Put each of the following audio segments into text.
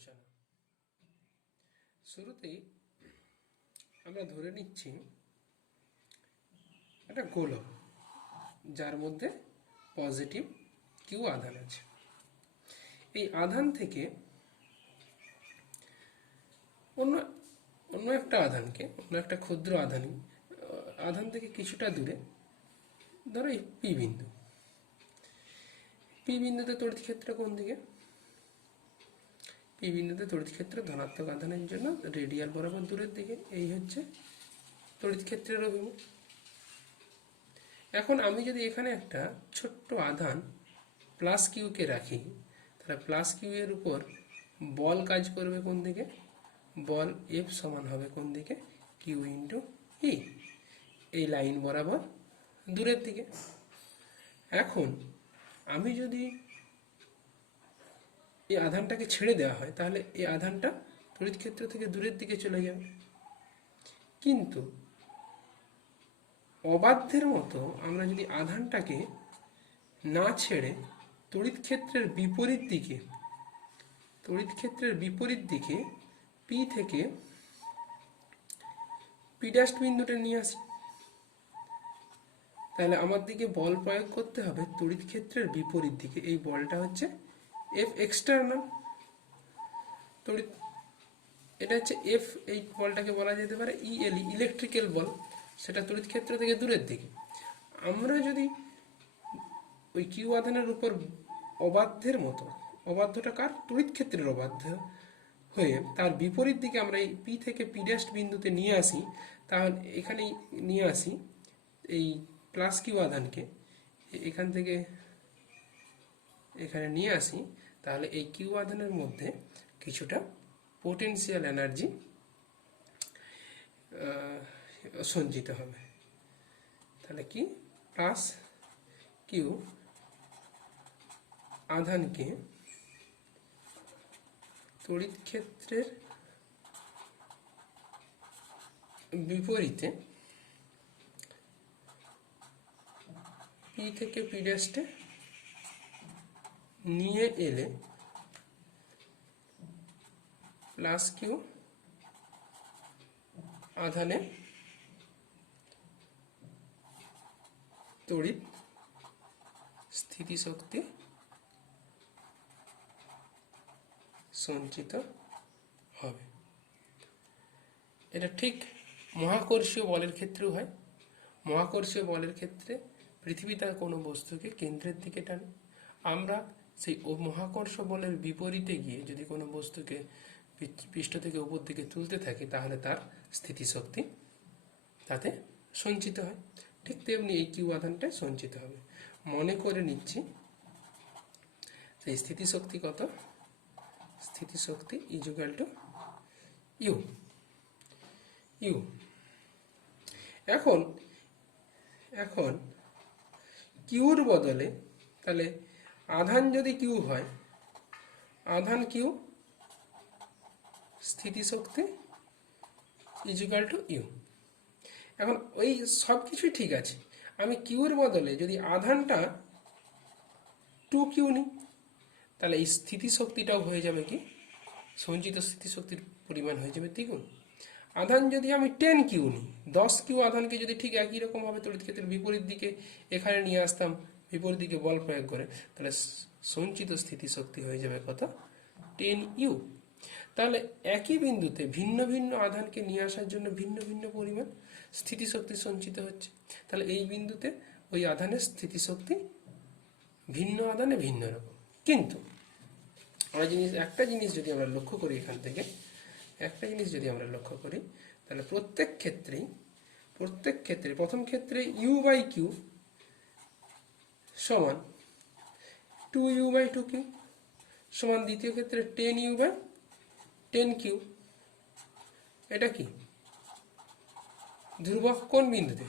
আলোচনা। শুরুতেই আমরা ধরে নিচ্ছি একটা গোলক যার মধ্যে পজিটিভ কিউ আধান আছে। এই আধান থেকে অন্য অন্য একটা আধানকে, অন্য একটা ক্ষুদ্র আধান থেকে কিছুটা দূরে, ধরো এই পি বিন্দু, পি বিন্দুতে তড়িৎ ক্ষেত্র কোন দিকে? পি বিন্দুতে তড়িৎ ক্ষেত্র ধনাত্মক আধানের জন্য রেডিয়াল বরাবর দূরের দিকে। এই হচ্ছে তড়িৎ ক্ষেত্রের অভিমুখ। এখন আমি যদি এখানে একটা ছোট্ট আধান প্লাস কিউকে রাখি, তাহলে প্লাস কিউ এর উপর বল কাজ করবে কোন দিকে? বল এফ সমান হবে কোন দিকে? কিউ ইন্টু ই, এই লাইন বরাবর দূরের দিকে। এখন আমি যদি এই আধানটাকে ছেড়ে দেওয়া হয়, তাহলে এই আধানটা তড়িৎ ক্ষেত্র থেকে দূরের দিকে চলে যাবে। কিন্তু অবাধ্যের মতো আমরা যদি আধানটাকে না ছেড়ে তড়িৎ ক্ষেত্রের বিপরীত দিকে পি থেকে পি ড্যাশ বিন্দুটা নিয়ে আসি, তাহলে আমার দিকে বল প্রয়োগ করতে হবে তড়িৎ ক্ষেত্রের বিপরীত দিকে। এই বলটা হচ্ছে এফ এক্সটার্নাল তড়িৎ, এটা হচ্ছে এফ। এই বলটাকে বলা যেতে পারে ইএলই, ইলেকট্রিক্যাল বল, সেটা তড়িৎ ক্ষেত্র থেকে দূরের দিকে। আমরা যদি ওই কিউ আধানের উপর অবাধ্যের মতো, অবাধ্যটা কার? তড়িৎ ক্ষেত্রের অবাধ্য হয়ে তার বিপরীত দিকে আমরা এই পি থেকে পি ড্যাশ বিন্দুতে নিয়ে আসি, তাহলে এখানেই নিয়ে আসি এই প্লাস কিউ আধানকে, এখান থেকে এখানে নিয়ে আসি, তাহলে এই কিউ আধানের মধ্যে কিছুটা পোটেনশিয়াল এনার্জি সঞ্চিত হবে। তাহলে কি? প্লাস কিউ আধানকে তড়িৎ ক্ষেত্রের বিপরীতে পি থেকে পি ড্যাশে নিয়ে এলে প্লাস কিউ আধানে তড়িৎ স্থিতিশক্তি সঞ্চিত হবে। এটা ঠিক মহাকর্ষীয় বলের ক্ষেত্রেও হয়। মহাকর্ষীয় বলের ক্ষেত্রে পৃথিবী তার কোনো বস্তুকে কেন্দ্রের দিকে টানে। আমরা সেই মহাকর্ষ বলের বিপরীতে গিয়ে যদি কোনো বস্তুকে পৃষ্ঠ থেকে উপর দিকে তুলতে থাকি, তাহলে তার স্থিতিশক্তি তাতে সঞ্চিত হয়। ঠিক তেমনি এই কিউ আধানটায় সঞ্চিত হবে। মনে করে নিচ্ছি সেই স্থিতিশক্তি কত? স্থিতিশক্তি ইজুগাল টু ইউ। এখন কিউর বদলে, তাহলে আধান যদি কিউ হয়, আধান কিউ স্থিতিশক্তি ইজুগাল টু ইউ। এখন ওই সব কিছুই ঠিক আছে, আমি কিউর বদলে যদি আধানটা 2Q নিই, তাহলে এই স্থিতিশক্তিটাও হয়ে যাবে কি? সঞ্চিত স্থিতিশক্তির পরিমাণ হয়ে যাবে দ্বিগুণ। আধান যদি আমি 10Q নিই, 10Q আধানকে যদি ঠিক একই রকমভাবে তড়িৎ ক্ষেত্রের বিপরীত দিকে এখানে নিয়ে আসতাম, বিপরীত দিকে বল প্রয়োগ করে, তাহলে সঞ্চিত স্থিতিশক্তি হয়ে যাবে কত? 10U। তাহলে একই বিন্দুতে ভিন্ন ভিন্ন আধানকে নিয়ে আসার জন্য ভিন্ন ভিন্ন পরিমাণ স্থিতিশক্তি সঞ্চিত হচ্ছে। তাহলে এই বিন্দুতে ওই আধানের স্থিতিশক্তি ভিন্ন আধানে ভিন্ন রকম। কিন্তু একটা জিনিস যদি আমরা লক্ষ্য করি, এখান থেকে একটা জিনিস যদি আমরা লক্ষ্য করি, তাহলে প্রত্যেক ক্ষেত্রে প্রথম ক্ষেত্রে U/Q সমান 2U/2Q সমান, দ্বিতীয় ক্ষেত্রে 10U/10Q। এটা কি ধ্রুবক কোন বিন্দুতে?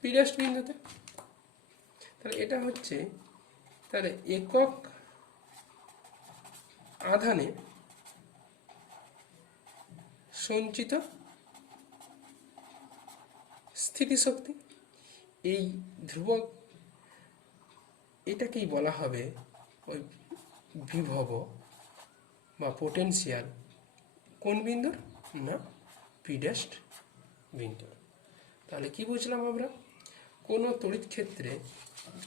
পি ড্যাশ বিন্দুতে। তাহলে এটা হচ্ছে তাহলে একক আধানে সঞ্চিত স্থিতিশক্তি। এই ধ্রুবক, এটাকেই বলা হবে ওই বিভব বা পোটেনশিয়াল কোন বিন্দুর? না, পি ড্যাশ বিন্দুর। তাহলে কি বুঝলাম আমরা? কোনো তড়িৎ ক্ষেত্রে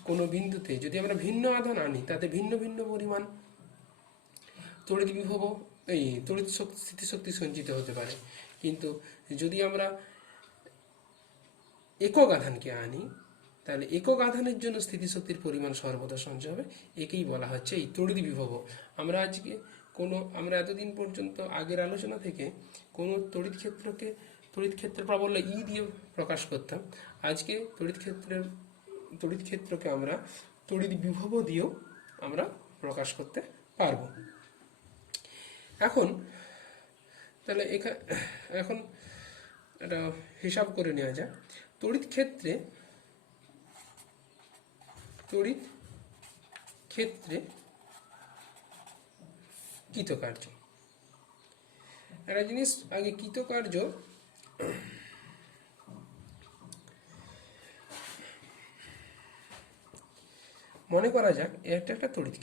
কোনো বিন্দুতে যদি আমরা ভিন্ন আধান আনি, তাতে ভিন্ন ভিন্ন পরিমাণ তড়িৎ বিভব, এই তড়িৎ শক্তি, স্থিতিশক্তি সঞ্চিত হতে পারে। কিন্তু যদি আমরা একক আধানকে আনি, তাহলে একক আধানের জন্য স্থিতিশক্তির পরিমাণ সর্বদা সঞ্চয় হবে। একেই বলা হচ্ছে এই তড়িৎ বিভব। আমরা এতদিন পর্যন্ত আগের আলোচনা থেকে কোনো তড়িৎ ক্ষেত্রের প্রাবল্য ই দিয়ে প্রকাশ করতাম। আজকে তড়িৎ ক্ষেত্রকে আমরা তড়িৎ বিভব দিয়েও আমরা প্রকাশ করতে পারবো। এখন তাহলে এখন একটা হিসাব করে নেওয়া যায়। তড়িৎ ক্ষেত্রে কৃতকার্য, একটা জিনিস আগে কৃতকার্য মনে করা যাক, এটা একটা তড়িৎ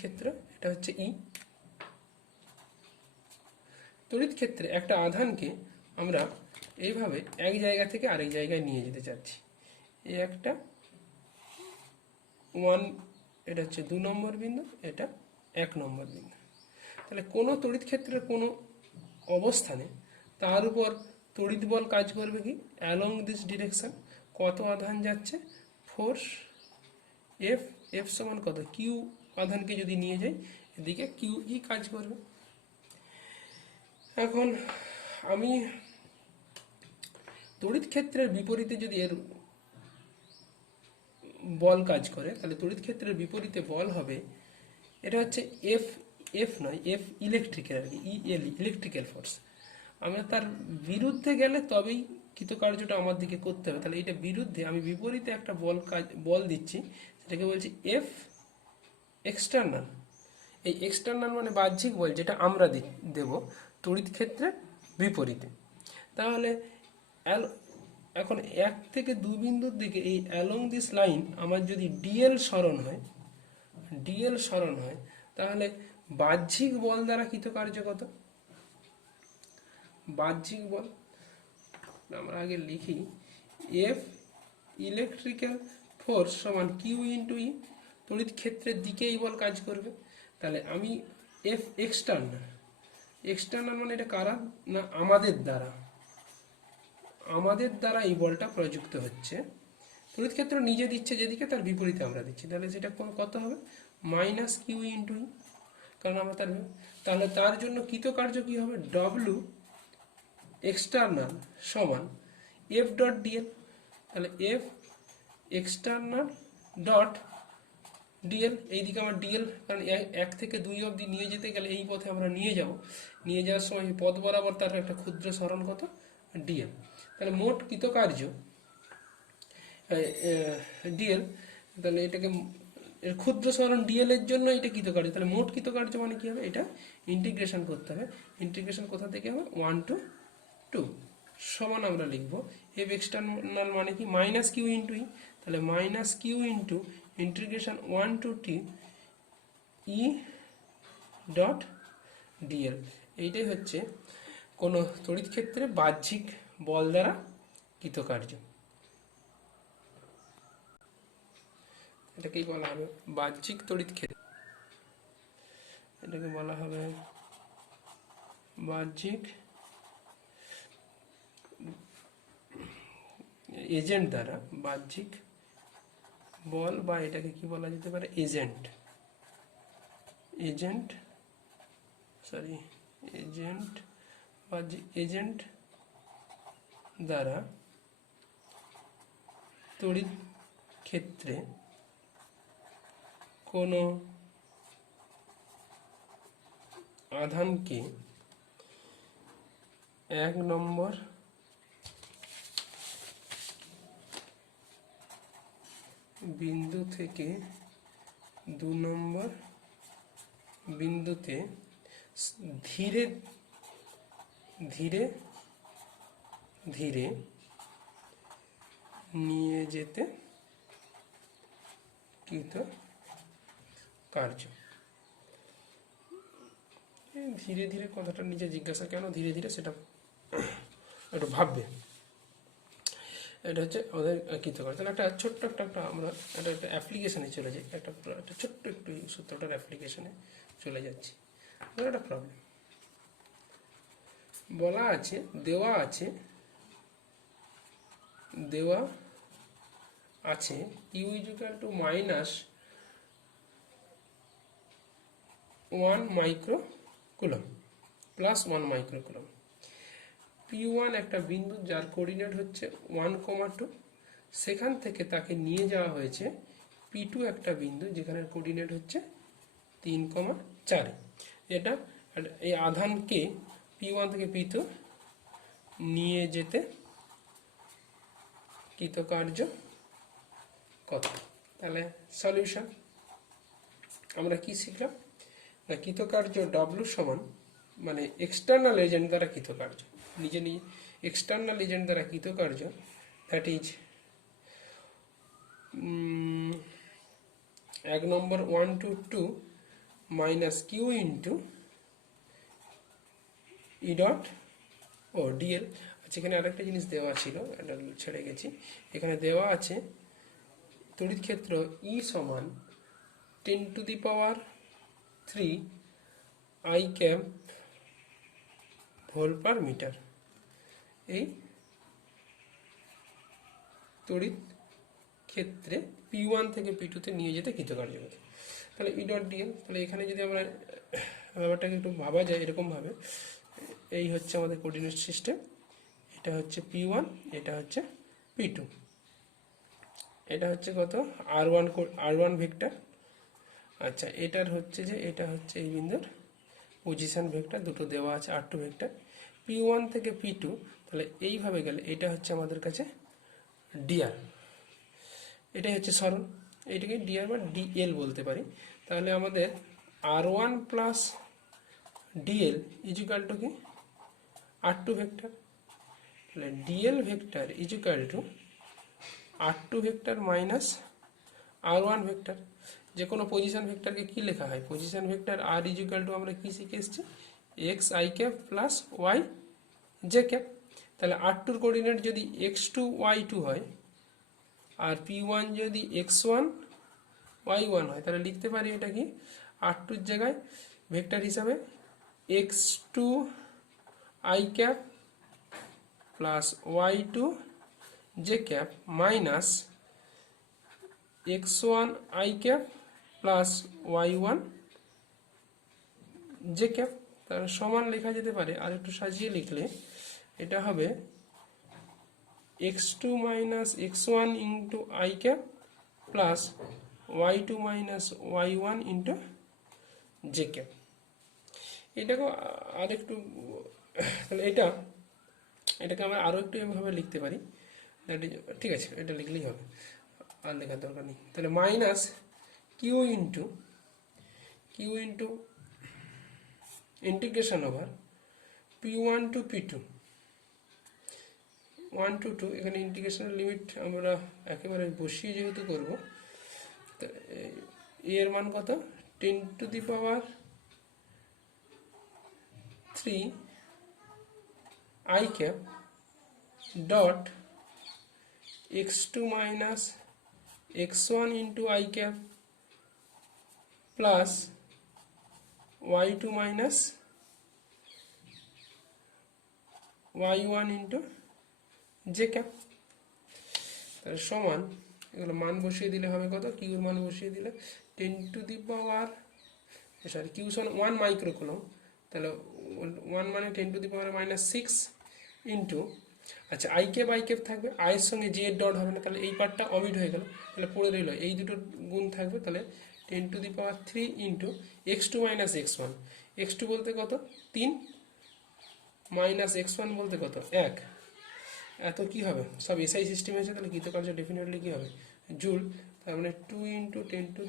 ক্ষেত্র, এটা হচ্ছে ই। তড়িৎ ক্ষেত্রে একটা আধানকে আমরা এইভাবে এক জায়গা থেকে আরেক জায়গায় নিয়ে যেতে চাচ্ছি। এই একটা 1, এটা হচ্ছে 2 নম্বর বিন্দু, এটা 1 নম্বর বিন্দু। তাহলে কোনো তড়িৎ ক্ষেত্রের কোনো অবস্থানে তার উপর তড়িৎ বল কাজ করবে কি? Along this direction. কত আধান যাচ্ছে? ফোর্স এফ সমান কত? কিউ আধানকে যদি নিয়ে যাই, এদিকে কিউ ই কাজ করবে। এখন আমি তড়িৎ ক্ষেত্রের বিপরীতে যদি এর বল কাজ করে, তাহলে তড়িৎ ক্ষেত্রের বিপরীতে বল হবে, এটা হচ্ছে এফ নয়, এফ ইলেকট্রিক্যাল আর কি, ইলেকট্রিক্যাল ফোর্স। আমরা তার বিরুদ্ধে গেলে তবেই কৃতকার্যটা আমার দিকে করতে হবে। তাহলে এটা বিরুদ্ধে, আমি বিপরীতে একটা বল দিচ্ছি, সেটাকে বলছি এফ এক্সটার্নাল। এই এক্সটার্নাল মানে বাহ্যিক বল, যেটা আমরা দেব তড়িৎ ক্ষেত্রের বিপরীতে। তাহলে এখন 1 থেকে 2 বিন্দুর দিকে এই অ্যালং দিস লাইন আমার যদি ডিএল সরণ হয়, তাহলে বাহ্যিক বল দ্বারা কৃতকার্য কত? বাহ্যিক বল আমরা আগে লিখি, এফ ইলেকট্রিক্যাল ফোর্স সমান কিউ ইন্টু ই। তড়িৎ ক্ষেত্রের দিকে এই বল কাজ করবে। তাহলে আমি এফ এক্সটার্নাল মানে এটা কারা? না, আমাদের দ্বারা এই বলটা প্রযুক্ত হচ্ছে। তড়িৎ ক্ষেত্র নিজে দিচ্ছে যেদিকে, তার বিপরীতে আমরা দিচ্ছি। তাহলে সেটা কত হবে? মাইনাস কিউ ইন্টু ই। কারণ আমরা তাহলে তার জন্য কৃতকার্য কি হবে? ডব্লু এক্সটার্নাল সমান এফ ডট ডিএল। তাহলে এফ এক্সটার্নাল ডট ডিএল, এইদিকে আমার ডিএল, কারণ 1 থেকে 2 অবধি নিয়ে যেতে গেলে এই পথে আমরা নিয়ে যাওয়ার সময় পথ বরাবর তার একটা ক্ষুদ্র সরণ কত? ডিএল। তাহলে মোট কৃতকার্য ডিএল, তাহলে এটাকে এর ক্ষুদ্র সরণ ডিএল এর জন্য এটা কৃতকার্য। তাহলে মোট কৃতকার্য মানে কি হবে? এটা ইন্টিগ্রেশন করতে হবে। ইন্টিগ্রেশন কোথা থেকে হবে? 1 to 2 সমান আমরা লিখবো এফ এক্সটার্নাল মানে কি? Minus Q into E. তাহলে minus Q into integration 1 to t E dot dl. এইটাই হচ্ছে কোনো তড়িৎ ক্ষেত্রে বাহ্যিক বল দ্বারা কৃতকার্য। এটাকেই বলা হবে বাহ্যিক তড়িৎ ক্ষেত্র, এটাকে বলা হবে বাহ্যিক এজেন্ট দ্বারা, বাহ্যিক বল, বা এটাকে কি বলা যেতে পারে? এজেন্ট দ্বারা তড়িৎ ক্ষেত্রে কোনো আধানকে 1 নম্বর বিন্দু থেকে 2 নম্বর বিন্দুতে ধীরে ধীরে নিয়ে যেতে কৃত কার্য। ধীরে ধীরে কথাটা নিজে জিজ্ঞাসা কেন ধীরে ধীরে সেটা একটু ভাববে। এটা হচ্ছে আমাদের কৃতকার্য। তাহলে একটা ছোট্ট একটা আমরা একটা অ্যাপ্লিকেশনে চলে যাই, একটা ছোট্ট একটু সূত্রটার অ্যাপ্লিকেশনে চলে যাচ্ছি। একটা প্রবলেম বলা আছে, দেওয়া আছে U equal to minus 1 micro coulomb plus 1 micro coulomb. P1 একটা বিন্দু যার কোঅর্ডিনেট হচ্ছে 1,2, সেখান থেকে তাকে নিয়ে যাওয়া হয়েছে P2 একটা বিন্দু যেখানে কোঅর্ডিনেট হচ্ছে 3,4। এটা এই আধানকে P1 থেকে P2 নিয়ে যেতে কৃতকার্য কত? তাহলে সলিউশন আমরা কি শিখলাম না, কৃতকার্য W সমান মানে এক্সটার্নাল এজেন্ট দ্বারা কৃতকার্য, নিজে এক্সটার্নাল এজেন্ট দ্বারা কৃতকার্য, that is 1 number 1 to 2 minus Q into E dot ও ডিএল। আচ্ছা, এখানে আরেকটা জিনিস দেওয়া ছিল, এটা ছেড়ে গেছি। এখানে দেওয়া আছে তড়িৎ ক্ষেত্র ই সমান 10⁻³ i cap volt per metre. এই তড়িৎ ক্ষেত্রে P1 থেকে P2 তে নিয়ে যেতে কৃতকার্য কত। তাহলে ই ডট ডিএল। তাহলে এখানে যদি আমরা ব্যাপারটাকে একটু ভাবা যায় এরকমভাবে, এই হচ্ছে আমাদের কোঅর্ডিনেট সিস্টেম, এটা হচ্ছে P1, এটা হচ্ছে P2, এটা হচ্ছে কত R1 ভেক্টর। আচ্ছা, এটার হচ্ছে যে এটা হচ্ছে এই বিন্দুর পজিশন ভেক্টর, দুটো দেওয়া আছে R2 ভেক্টর। P1 থেকে P2 তাহলে এইভাবে গেলে এটা হচ্ছে আমাদের কাছে ডিআর, এটাই হচ্ছে সরণ, এইটাকে ডিআর বা ডিএল বলতে পারি। তাহলে আমাদের R1 plus DL is equal two কি R2 ভেক্টর। তাহলে dl vector equal to R2 vector minus R1 vector. যে কোনো পজিশন ভেক্টরকে কি লেখা হয়? পজিশন ভেক্টর আর ইজিক্যাল টু আমরা কি শিখে এসেছি? X i cap plus y j cap. তাহলে R2 কোঅর্ডিনেট যদি x2 y2 হয় আর P1 যদি x1 y1 হয়, তাহলে লিখতে পারি এটা কি R2 জায়গায় ভেক্টর হিসাবে x2 i cap plus y2 J cap minus x1 i cap plus y1 J cap. তার সমান লেখা যেতে পারে, আর একটু সাজিয়ে লিখলে এটা হবে x2 minus x1 into I cap plus y2 minus y1 into J cap. এটাকে আর একটু, তাহলে এটাকে আমরা আরও একটু এভাবে লিখতে পারি, ঠিক আছে, এটা লিখলেই হবে, আর লেখার দরকার নেই। তাহলে minus Q into integration over P1 to P2 1 to 2। এখানে ইন্টিগ্রেশনের লিমিট আমরা একেবারে বসিয়ে যেহেতু করব, এর মান কত 10⁻³ i cap dot x2 minus x1 into I cap plus y2 minus y1 into J cap. তাহলে সমান এগুলো মান বসিয়ে দিলে হবে কত, কিউর মান বসিয়ে দিলে 10⁻, কিউ সমান 1 মাইক্রো কুলম। তাহলে 1 মানে 10⁻⁻6 ইন্টু, আচ্ছা আই ক্যাপ থাকবে, আয়ের সঙ্গে জে এর ডট হবে না, তাহলে এই পার্টটা অমিট হয়ে গেল, তাহলে পড়ে রইল এই দুটো গুণ থাকবে। তাহলে 10⁻³ into x2 minus x1, x2 বলতে কত 3 মাইনাস x1 বলতে কত 1, এত কি হবে সব এসআই সিস্টেম আছে, তাহলে কৃতকার্য ডেফিনেটলি কি হবে জুল। তার মানে 2 ইন্টু 10⁻³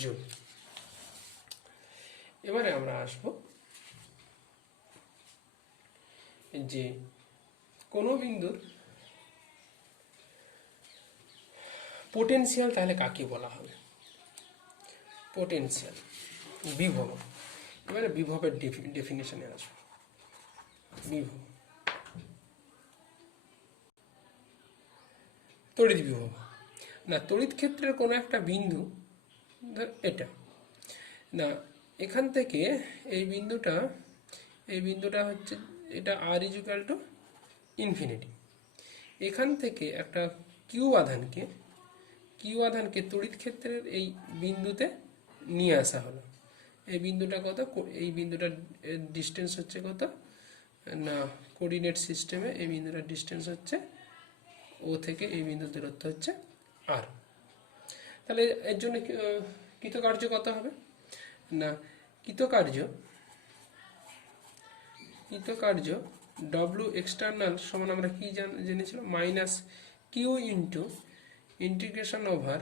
জুল। এবারে আমরা আসবো যে কোনো বিন্দুর পোটেনশিয়াল তাহলে কাকে বলা হবে? পোটেনশিয়াল, বিভব। এবারে বিভবের ডেফিনেশনে আসবো। বিভব, তড়িৎ বিভব। না, তড়িৎ ক্ষেত্রের কোনো একটা বিন্দু, ধর এটা, না এখান থেকে এই বিন্দুটা হচ্ছে এটা আর ইজুকাল টু ইনফিনিটি। এখান থেকে একটা কিউ আধানকে তড়িৎ ক্ষেত্রের এই বিন্দুতে নিয়ে আসা হলো। এই বিন্দুটা কত? এই বিন্দুটার ডিস্টেন্স হচ্ছে কত না, কোঅর্ডিনেট সিস্টেমে এই বিন্দুটার ডিস্টেন্স হচ্ছে ও থেকে এই বিন্দুর দূরত্ব হচ্ছে আর। তাহলে এর জন্য কৃতকার্য কত হবে না, কৃতকার্য ডব্লিউ এক্সটার্নাল সমান আমরা কি জেনেছিলাম, minus Q into integration over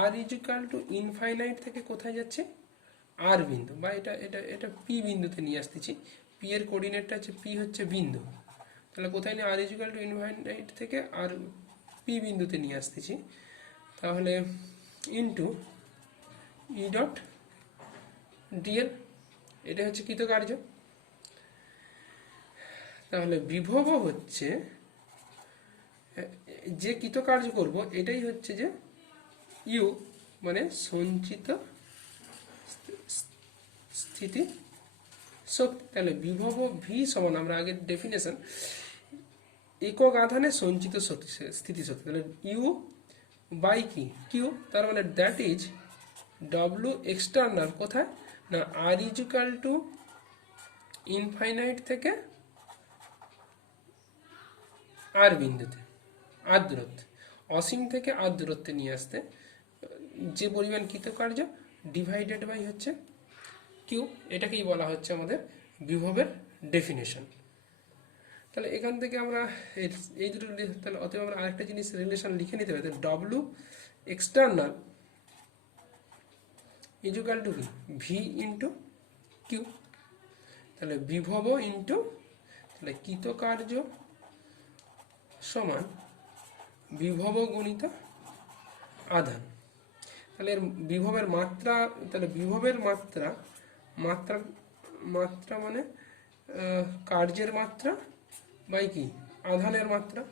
r equal to infinite থেকে কোথায় যাচ্ছে, আর বিন্দু, বা এটা এটা এটা পি বিন্দুতে নিয়ে আসতেছি। পি এর কোঅর্ডিনেটটা হচ্ছে পি হচ্ছে বিন্দু, তাহলে কোথায় নিয়ে আর ইজুকাল টু ইনফাইনাইট থেকে আর পি বিন্দুতে নিয়ে আসতেছি। তাহলে ইন্টু ই ডট ডিএল, এটা হচ্ছে কৃতকার্য। তাহলে বিভব হচ্ছে যে কৃতকার্য করব, এটাই হচ্ছে যে ইউ মানে সঞ্চিত স্থিতি শক্তি। তাহলে বিভব ভি সমান আমরা আগের ডেফিনেশন, একক আধানে সঞ্চিত স্থিতিশক্তি। তাহলে ইউ বাই কি কিউ, তার মানে দ্যাট ইজ ডব্লিউ এক্সটার্নাল কোথায় না, আর ইজুকাল টু ইনফাইনাইট থেকে আর বিন্দুতে, আর দূরত্ব, অসীম থেকে আর দূরত্বে নিয়ে আসতে যে পরিমাণ কৃতকার্য ডিভাইডেড বাই হচ্ছে কিউ, এটাকেই বলা হচ্ছে আমাদের বিভবের ডেফিনেশন। তাহলে এখান থেকে আমরা এই দুটো, তাহলে অতএব আমরা আরেকটা জিনিস রিলেশন লিখে নিতে পারি, ডব্লিউ এক্সটার্নাল ইজুকাল টু কি ভি ইন্টু কিউ। তাহলে বিভব ইন্টু, তাহলে কৃতকার্য সমান বিভব গুণিত আধান। তাহলে এর বিভবের মাত্রা, তাহলে বিভবের মাত্রা মানে কার্যের মাত্রা বাই কি আধানের মাত্রা।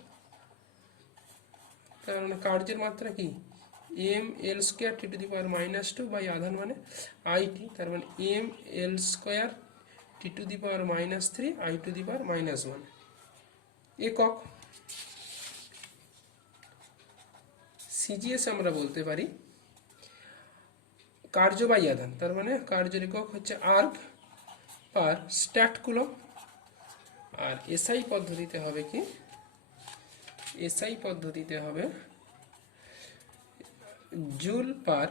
তার মানে কার্যের মাত্রা কি M L square T to the power -2 by আধান মানে আইটি, তার মানে M L square T to the power -3 I to the power -1 একক। সিজিএস আমরা বলতে পারি কার্য বাই আধান, তার মানে কার্যের একক হচ্ছে আর্ক পার স্ট্যাট কুলম। আর এসআই পদ্ধতিতে হবে কি, এসআই পদ্ধতিতে হবে জুল পার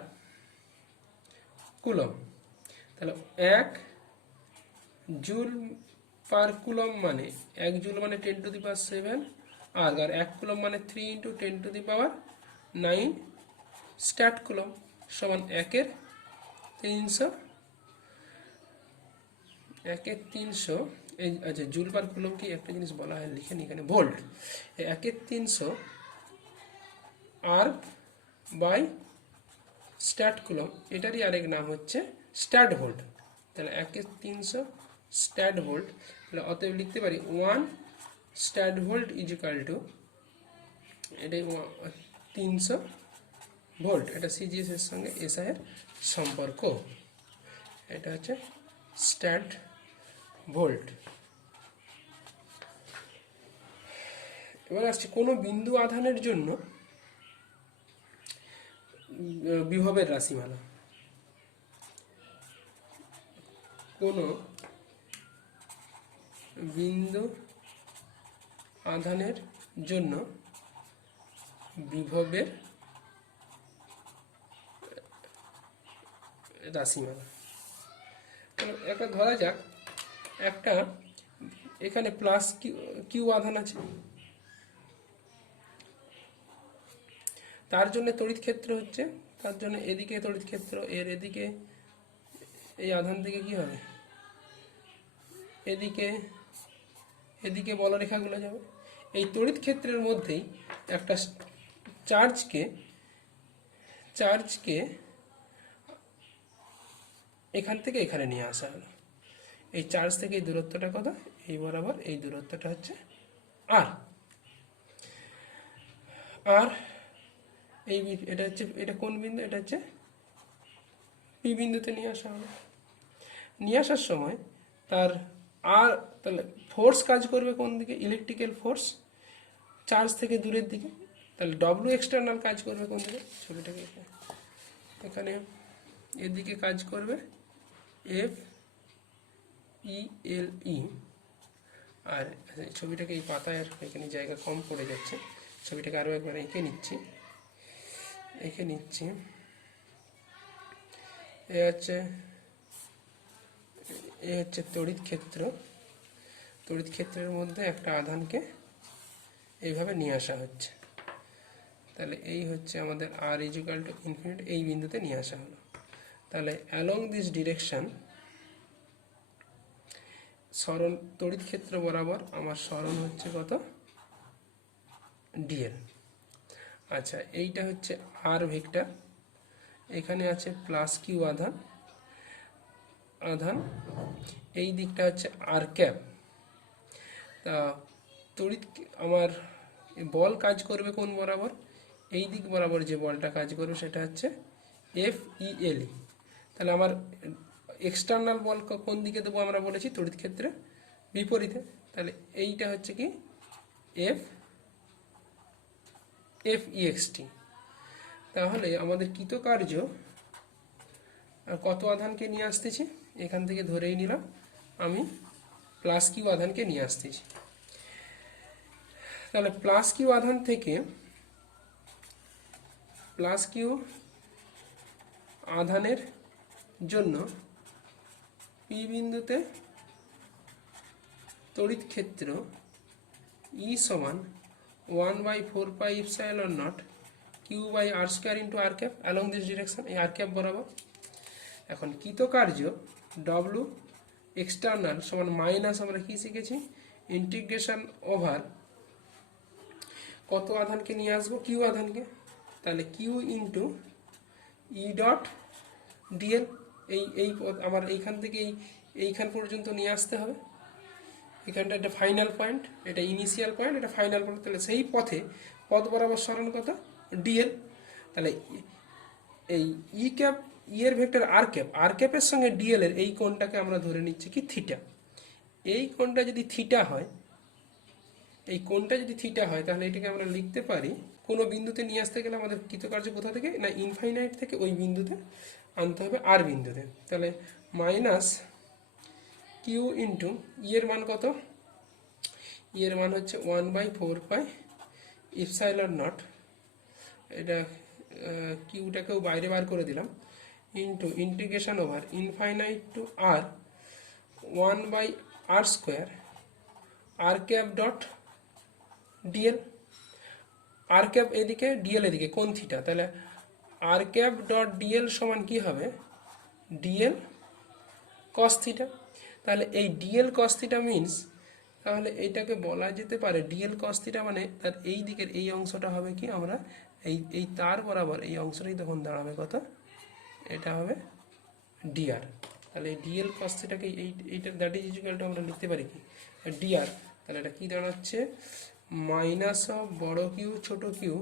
কুলম। তাহলে 1 জুল পার কুলম মানে 1 জুল মানে 10 two the power 7 R 1 coulomb মানে 3 into 10 two the power 9 stat coulomb সমান 1 এর 300। এই আচ্ছা, জুল পার কুলম কি একটা জিনিস বলা হয়, লিখে নি এখানে, volt. 1/300 erg by stat coulomb, এটারই আরেক নাম হচ্ছে স্ট্যাট ভোল্ট। তাহলে 1/300 স্ট্যাট ভোল্ট। তাহলে অতএব লিখতে পারি 1 স্ট্যাট ভোল্ট ইজিক্যাল টু, এটাই 300 ভোল্ট। এটা সিজিএস এর সঙ্গে এসআই এর সম্পর্ক, এটা হচ্ছে স্ট্যাট ভোল্ট। এবার আসছে কোনো বিন্দু আধানের জন্য বিভবের রাশিমালা। কোনো বিন্দু আধানের জন্য বিভবের রাশিমালা। একটা ধরা যাক, একটা এখানে প্লাস কিউ আধান আছে, তার জন্য তড়িৎ ক্ষেত্র হচ্ছে, তার জন্য এদিকে তড়িৎ ক্ষেত্র, এর এদিকে এই আধান থেকে কি হবে, এদিকে বলরেখাগুলো যাবে। এই তড়িৎ ক্ষেত্রের মধ্যেই একটা চার্জকে চার্জকে এখান থেকে এখানে নিয়ে আসা হলো। এই চার্জ থেকে এই দূরত্বটা কত, এই বরাবর এই দূরত্বটা হচ্ছে আর। আর এই এটা হচ্ছে, এটা কোন বিন্দু, এটা হচ্ছে পি বিন্দুতে নিয়ে আসা হলো। নিয়ে আসার সময় তার আর তাহলে ফোর্স কাজ করবে কোন দিকে, ইলেকট্রিক্যাল ফোর্স চার্জ থেকে দূরের দিকে। তাহলে ডব্লু এক্সটার্নাল কাজ করবে কোন দিকে, ছবিটাকে এখানে এদিকে কাজ করবে এফ ই এল ই। আর ছবিটাকে এই পাতায় আর এখানে জায়গা কম পড়ে যাচ্ছে, ছবিটাকে আরও একবার এঁকে নিচ্ছি। এ হচ্ছে তড়িৎ ক্ষেত্র। তড়িৎ ক্ষেত্রের মধ্যে একটা আধানকে এইভাবে নিয়ে আসা হচ্ছে। তাহলে এই হচ্ছে আমাদের আর ইজিক্যাল টু ইনফিনিটি, এই বিন্দুতে নিয়ে আসা হলো। তাহলে অ্যালং দিস ডিরেকশন, সরণ তড়িৎ ক্ষেত্র বরাবর আমার সরণ হচ্ছে কত, ডিএল। আচ্ছা, এইটা হচ্ছে আর ভেক্টর, এখানে আছে প্লাস কিউ আধান, এই দিকটা হচ্ছে আর ক্যাপ। তা তড়িৎ আমার বল কাজ করবে কোন বরাবর, এই দিক বরাবর যে বলটা কাজ করবে সেটা হচ্ছে এফ ই এল ই। তাহলে আমার এক্সটার্নাল বল কোন দিকে দেবো আমরা বলেছি, তড়িৎ ক্ষেত্রে বিপরীতে। তাহলে এইটা হচ্ছে কি এফ এফ ই এক্স টি। তাহলে আমাদের কৃতকার্য কত আধানকে নিয়ে আসতেছি, এখান থেকে ধরেই নিলাম আমি প্লাস কিউ আধানকে নিয়ে আসতেছি। তাহলে প্লাস কিউ আধান থেকে প্লাস কিউ আধানের জন্য পি বিন্দুতে তড়িৎ ক্ষেত্র ই সমান 1/4πε0 Q by R square into R cap along this direction, এই আর ক্যাপ বরাবর। এখন কৃতকার্য ডব্লু এক্সটার্নাল সমান মাইনাস, আমরা কি শিখেছি, ইন্টিগ্রেশন ওভার কত আধানকে নিয়ে আসবো, কিউ আধানকে। তাহলে q into E dot dl, এই আমার এইখান থেকে এইখান পর্যন্ত নিয়ে আসতে হবে। এখানটা একটা ফাইনাল পয়েন্ট, এটা ইনিশিয়াল পয়েন্ট, এটা ফাইনাল পয়েন্ট। তাহলে সেই পথ বরাবর সরণ কত, ডিএল। তাহলে এই ই ক্যাপ, ই এর ভেক্টর আর ক্যাপের সঙ্গে ডিএল এর এই কোণটাকে আমরা ধরে নিচ্ছি কি থিটা। এই কোণটা যদি থিটা হয়, এই কোণটা যদি থিটা হয়, তাহলে এটাকে আমরা লিখতে পারি, কোনো বিন্দুতে নিয়ে আসতে গেলে আমাদের কৃতকার্য কোথা থেকে, না ইনফাইনাইট থেকে ওই বিন্দুতে আনতে হবে, আর বিন্দুতে। তাহলে মাইনাস কিউ ইন্টু ই এর মান কত, ই এর মান হচ্ছে 1/4πε0, এটা কিউটাকেও বাইরে বার করে দিলাম, into integration over infinite to R 1/r² R cap dot DL. R cap এদিকে, ডিএল এদিকে, কোন থিটা। তাহলে আর ক্যাপ ডট ডিএল সমান কি হবে, ডিএল কস থিটা। তাহলে এই ডিএল কস থিটা মিনস, তাহলে এইটাকে বলা যেতে পারে ডিএল কস থিটা মানে তার এই দিকের এই অংশটা হবে কি, আমরা এই তার বরাবর এই অংশটাই তখন দাঁড়াবে কত, এটা হবে ডিআর। তাহলে এই ডিএল কস থিটাকে এইটা দ্যাট ইজ ইকুয়াল টু আমরা লিখতে পারি কি, ডিআর। তাহলে এটা কি দাঁড়াচ্ছে, মাইনাস অফ বড় কিউ ছোট Q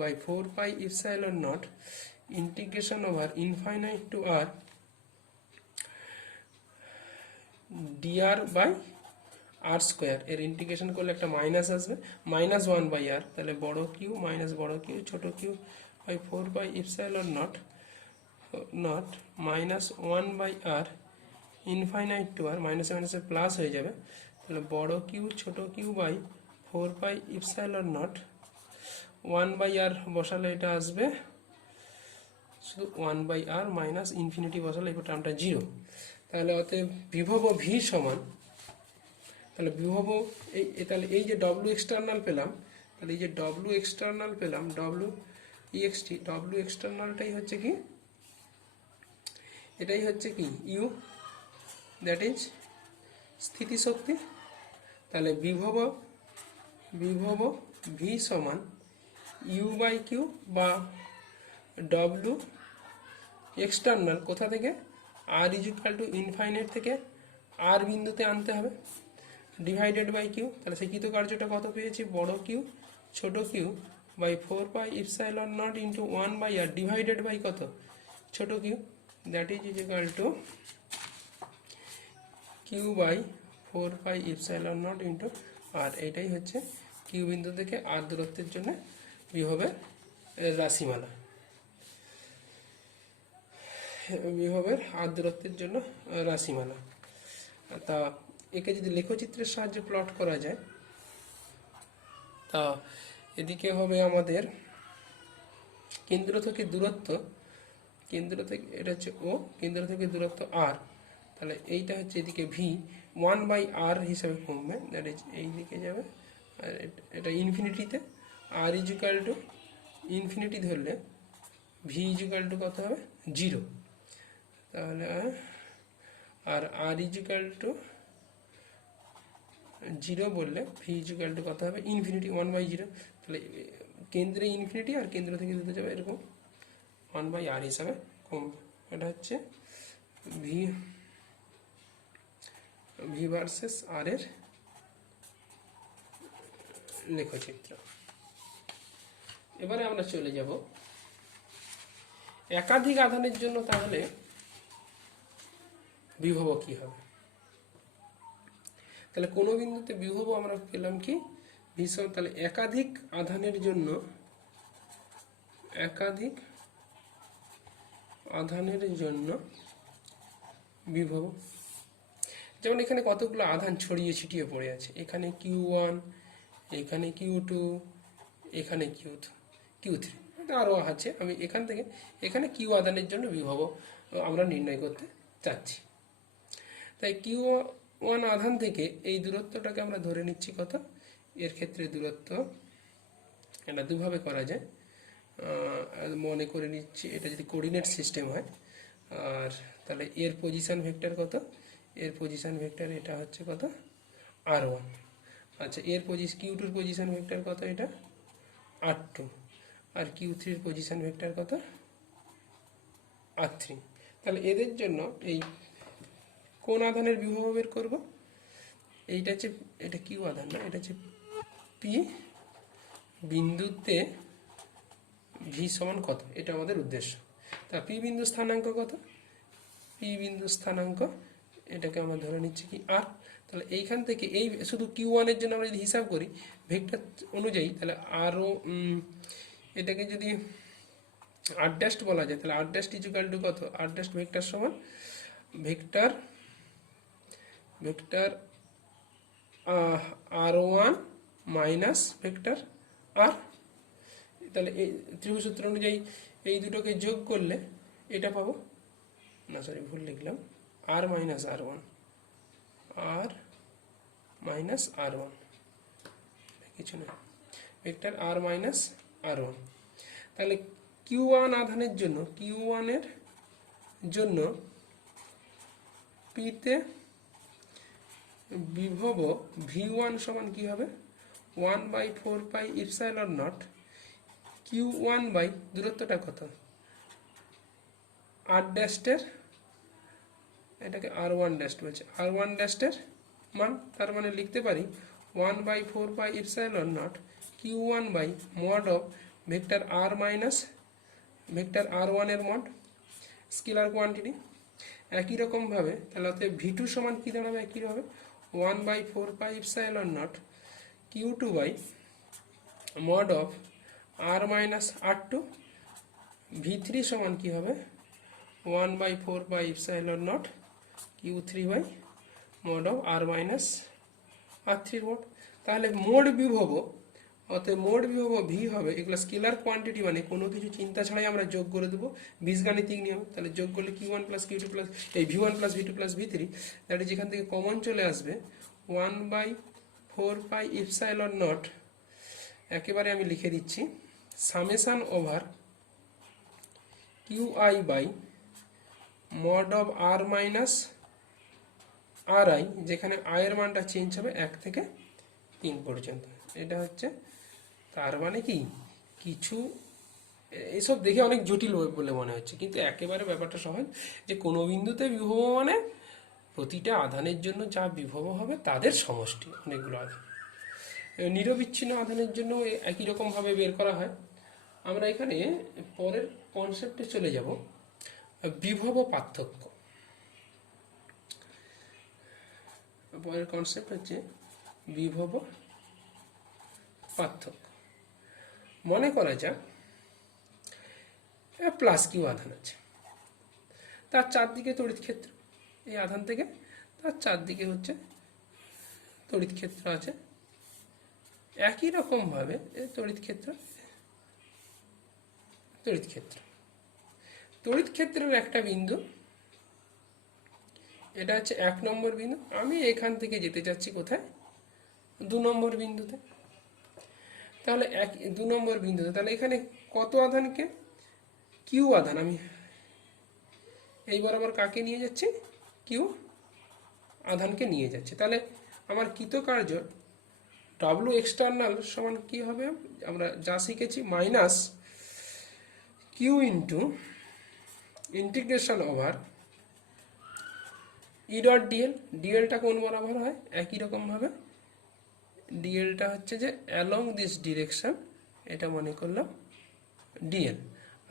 by 4πε0 integration over infinite to R DR by R square. এর ইন্টিগ্রেশন করলে একটা মাইনাস আসবে, -1/r। তাহলে বড় কিউ মাইনাস বড় কিউ ছোট Q by 4πε0 -1/r infinite to R, মাইনাসে মাইনাসে প্লাস হয়ে যাবে। তাহলে বড় কিউ ছোট কিউ বাই 4πε0 1/r বসালে এটা আসবে শুধু 1/r মাইনাস ইনফিনিটি বসালে এই টার্মটা 0। তাহলে অতএব বিভব ভি সমান, তাহলে বিভব তাহলে এই যে ডব্লু এক্সটার্নাল পেলাম, তাহলে এই যে ডব্লু এক্সটার্নাল পেলাম, ডব্লু ইএক্সটি, ডব্লু এক্সটার্নালটাই হচ্ছে কি, এটাই হচ্ছে কি ইউ, দ্যাট ইজ স্থিতিশক্তি। তাহলে বিভব ভি সমান ইউ বাই কিউ বা ডব্লু এক্সটার্নাল কোথা থেকে আর ইজ ইকুয়াল টু ইনফাইনাইট থেকে আর বিন্দুতে আনতে হবে, ডিভাইডেড বাই কিউ। তাহলে সেই কৃতকার্যটা কত পেয়েছি, বড় কিউ ছোট Q by 4 pi epsilon naught into 1/r divided by কত, ছোট Q, that is equal to Q by 4 pi epsilon naught into R. এটাই হচ্ছে কিউ বিন্দু থেকে আর দূরত্বের জন্য বিভবের রাশিমালা, বিভবের আর দূরত্বের জন্য রাশিমালা। তা একে যদি লেখচিত্রের সাহায্যে প্লট করা যায়, তা এদিকে হবে আমাদের কেন্দ্র থেকে দূরত্ব, কেন্দ্র থেকে এটা হচ্ছে ও, কেন্দ্র থেকে দূরত্ব আর, তাহলে এইটা হচ্ছে এদিকে ভি 1/r হিসাবে কমবে, দ্যাট ইজ এই দিকে যাবে। আর এটা ইনফিনিটিতে আর ইজ ইকুয়াল টু ইনফিনিটি ধরলে ভি ইজ ইকুয়াল টু কত হবে 0, তাহলে r R is equal two 0 বললে ভি ইজ ইকুয়াল টু কত হবে ইনফিনিটি 1/0, তাহলে কেন্দ্রে ইনফিনিটি আর কেন্দ্র থেকে দিতে যাবে এরকম 1/r হিসাবে কমবে। এটা হচ্ছে ভি ভি ভার্সেস আর এর লেখচিত্র। এবারে আমরা চলে যাব একাধিক আধানের জন্য, তাহলে বিভব কি হবে। তাহলে কোনো বিন্দুতে বিভব আমরা পেলাম কি ভীষণ, তাহলে একাধিক আধানের জন্য, একাধিক আধানের জন্য বিভব, যেমন এখানে কতগুলো আধান ছড়িয়ে ছিটিয়ে পড়ে আছে, এখানে Q1, এখানে Q2, এখানে Q3, আরও আছে। আমি এখান থেকে এখানে কিউ আধানের জন্য বিভব আমরা নির্ণয় করতে চাচ্ছি। তাই Q1 আধান থেকে এই দূরত্বটাকে আমরা ধরে নিচ্ছি কত, এর ক্ষেত্রে দূরত্ব এটা দুভাবে করা যায়, মনে করে নিচ্ছি এটা যদি কোঅর্ডিনেট সিস্টেম হয়, আর তাহলে এর পজিশন ভেক্টর কত, এর পজিশন ভেক্টর এটা হচ্ছে কত r1, আচ্ছা এর Q2 এর পজিশন ভেক্টর কত, এটা r2, আর Q3 এর পজিশন ভেক্টর কত r3। তাহলে এদের জন্য এই কোন আধানের বিভব বের করব, এইটা হচ্ছে এটা কিউ আধান না, এটা হচ্ছে পি বিন্দুতে ভি সমান কত, এটা আমাদের উদ্দেশ্য। তা পি বিন্দু স্থানাঙ্ক কত, পি বিন্দু স্থানাঙ্ক এটাকে আমরা ধরে নিচ্ছি কি আর। তাহলে এইখান থেকে এই শুধু Q1 এর জন্য আমরা যদি হিসাব করি ভেক্টর অনুযায়ী, তাহলে আরও এটাকে যদি আর ড্যাশ বলা যায়, তাহলে আর ড্যাশ ইকুয়াল টু কত, আর ড্যাশ ভেক্টর সমান vector vector r1 minus vector R. তাহলে এই ত্রিভুজ সূত্র অনুযায়ী এই দুটোকে যোগ করলে এটা পাবো, না সরি ভুল লিখলাম, আর মাইনাস r1, আর মাইনাস r1 কিছু না, ভেক্টর আর মাইনাস r1। তাহলে Q1 আধানের জন্য, Q1 এর জন্য পিতে বিভব V1 সমান কি হবে 1/4 ইপসাইলন নট Q1 বাই দূরত্বটা কত আর ড্যাশের, এটাকে r1 ড্যাশ বলছে, r1 ড্যাশের মান, তার মানে লিখতে পারি 1/4 epsilon not Q1 by mod of vector r minus vector r1 এর মড, স্কেলার কোয়ান্টিটি। একই রকমভাবে তাহলে অতএব V2 সমান কী দাঁড়াবে, একইভাবে 1/4 epsilon not Q2 by mod of r minus r2। V3 সমান কী হবে 1/4 epsilon not Q3 by mod of r minus r3 mod. তাহলে মোড বিভব, অতএব মোড বিভব ভি হবে, এগুলো স্কেলার কোয়ান্টিটি মানে কোনো কিছু চিন্তা ছাড়াই আমরা যোগ করে দেবো বীজগাণিতিক নিয়ম। তাহলে যোগ করলে Q1 প্লাস Q2 প্লাস এই V1 plus V2 plus V3, that is যেখান থেকে কমন চলে আসবে 1/4 ইপসাইলন নট, একেবারে আমি লিখে দিচ্ছি summation over QI by mod of r minus RI, যেখানে আয়ের মানটা চেঞ্জ হবে 1 থেকে 3 পর্যন্ত। এটা হচ্ছে, তার মানে কি কিছু এসব দেখে অনেক জটিল বলে মনে হচ্ছে, কিন্তু একেবারে ব্যাপারটা সহজ, যে কোনো বিন্দুতে বিভব মানে প্রতিটা আধানের জন্য যা বিভব হবে তাদের সমষ্টি, অনেকগুলো আধান। নিরবিচ্ছিন্ন আধানের জন্য একই রকমভাবে বের করা হয়। আমরা এখানে পরের কনসেপ্টে চলে যাব, বিভব পার্থক্য। পরের কনসেপ্ট হচ্ছে বিভব পার্থক্য। মনে করা যাক প্লাস কিউ আধান আছে, তার চারদিকে তড়িৎ ক্ষেত্র, এই আধান থেকে তার চারদিকে হচ্ছে তড়িৎ ক্ষেত্র আছে। একই রকমভাবে তড়িৎ ক্ষেত্র তড়িৎ ক্ষেত্রের একটা বিন্দু, এটা হচ্ছে 1 নম্বর বিন্দু। আমি এখান থেকে যেতে চাচ্ছি কোথায়? 2 নম্বর বিন্দুতে। তাহলে 2 নম্বর বিন্দুতে, তাহলে এখানে কত আধানকে? কিউ আধান আমি এই বরাবর কাকে নিয়ে যাচ্ছি? কিউ আধানকে নিয়ে যাচ্ছি। তাহলে আমার কৃতকার্য ডাব্লু এক্সটার্নাল সমান কি হবে? আমরা যা শিখেছি, minus Q into integration over E dot DL. ডিএলটা কোন বরাবর হয়? একই রকমভাবে ডিএলটা হচ্ছে যে অ্যালং দিস ডিরেকশন, এটা মনে করলাম ডিএল।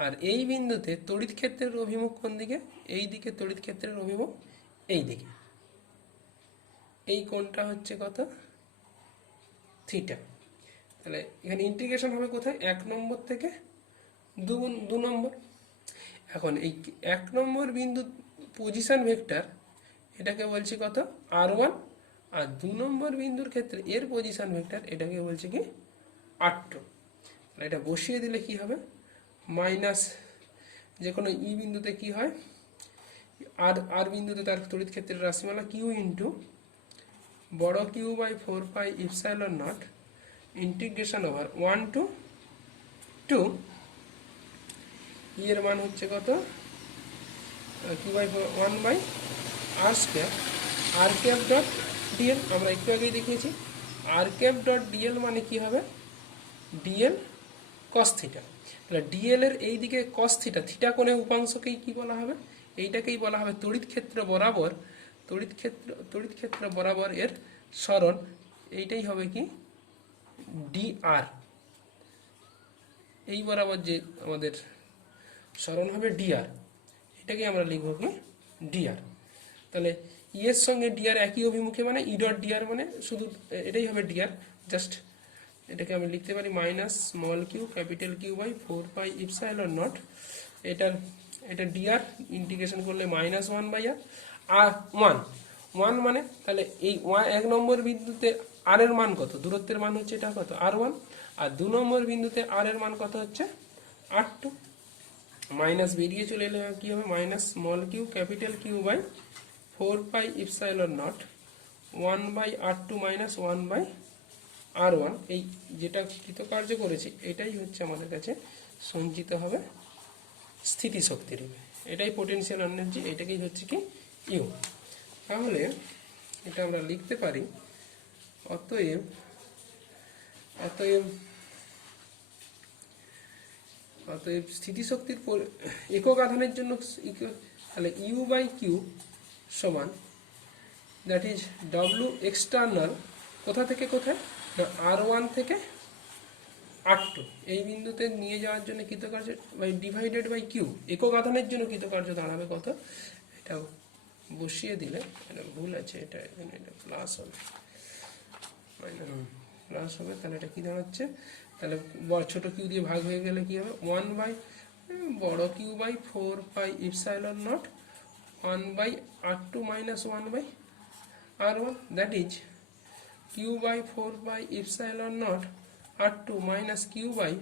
আর এই বিন্দুতে তড়িৎ ক্ষেত্রের অভিমুখ কোন দিকে? এই দিকে তড়িৎ ক্ষেত্রের অভিমুখ এই দিকে। এই কোণটা হচ্ছে কত? থিটা। তাহলে এখানে ইন্টিগ্রেশন হবে কোথায়? 1 নম্বর থেকে 2 নম্বর। এখন এই 1 নম্বর বিন্দু পজিশন ভেক্টর, এটাকে বলছি কত? r1। আর 2 নম্বর বিন্দুর ক্ষেত্রে এর পজিশন ভেক্টর, এটাকে বলছি কি? r2। এটা বসিয়ে দিলে কি হবে? মাইনাস, যে কোনো ই বিন্দুতে কি হয়, আর বিন্দুতে তার তড়িৎ ক্ষেত্রের রাশিমালা কিউ ইন্টু বড় q by 4 pi epsilon not integration over 1 to 2। এর মান হচ্ছে কত? Q by 1 by R square, r cap dot dl. আমরা একটু আগেই দেখিয়েছি, আর ক্যাপ ডট ডিএল মানে কি হবে? DL cos theta. তাহলে ডিএল এর এই দিকে কস থিটা, থিটা কোণের উপাংশকেই কি বলা হবে? এইটাকেই বলা হবে তড়িৎ ক্ষেত্র বরাবর, তড়িৎ ক্ষেত্র বরাবর এর সরণ। এইটাই হবে কি? ডিআর। এই বরাবর যে আমাদের সরণ হবে ডিআর, এটাকে আমরা লিখব কি? ডিআর। তাহলে ই এর সঙ্গে ডিআর একই অভিমুখে, মানে ই ডট ডিআর মানে শুধু এটাই হবে ডিআর। জাস্ট এটাকে আমি লিখতে পারি minus small q capital q by 4 pi epsilon not. এটা ডিআর ইন্টিগ্রেশন করলে -1 বাই আর 1 মানে, তাহলে এই 1 নম্বর বিন্দুতে আর এর মান কত? দূরত্বের মান হচ্ছে এটা কত? r1। আর 2 নম্বর বিন্দুতে আর এর মান কত হচ্ছে? r2। মাইনাস বেরিয়ে চলে এলে কি হবে? Minus small q capital q by 4 pi epsilon not 1 by r2 minus 1 by r1। এই যেটা কৃতকার্য করেছি, এটাই হচ্ছে আমাদের কাছে সঞ্চিত হবে স্থিতিশক্তির। এটাই পোটেনশিয়াল এনার্জি, এটাকেই হচ্ছে কি? ইউ। তাহলে এটা আমরা লিখতে পারি, অতএব অতএব অতএব স্থিতিশক্তির একক আধানের জন্য, তাহলে ইউ বাই কিউ সমান, দ্যাট ইজ ডব্লু এক্সটার্নাল, কোথা থেকে কোথায়? না, r1 থেকে r2। এই বিন্দুতে নিয়ে যাওয়ার জন্য কৃতকার্য বাই ডিভাইডেড বাই কিউ, একক আধানের জন্য কৃতকার্য দাঁড়াবে কত? এটা বসিয়ে দিলে, এটা ভুল আছে, এটা প্লাস হবে, প্লাস হবে। তাহলে এটা কি দাঁড়াচ্ছে? তাহলে ছোট কিউ দিয়ে ভাগ হয়ে গেলে কি হবে? 1 বাই বড় q by 4 pi epsilon not 1 by r2 minus 1 by r1, that is q by 4 by epsilon not r2 minus Q by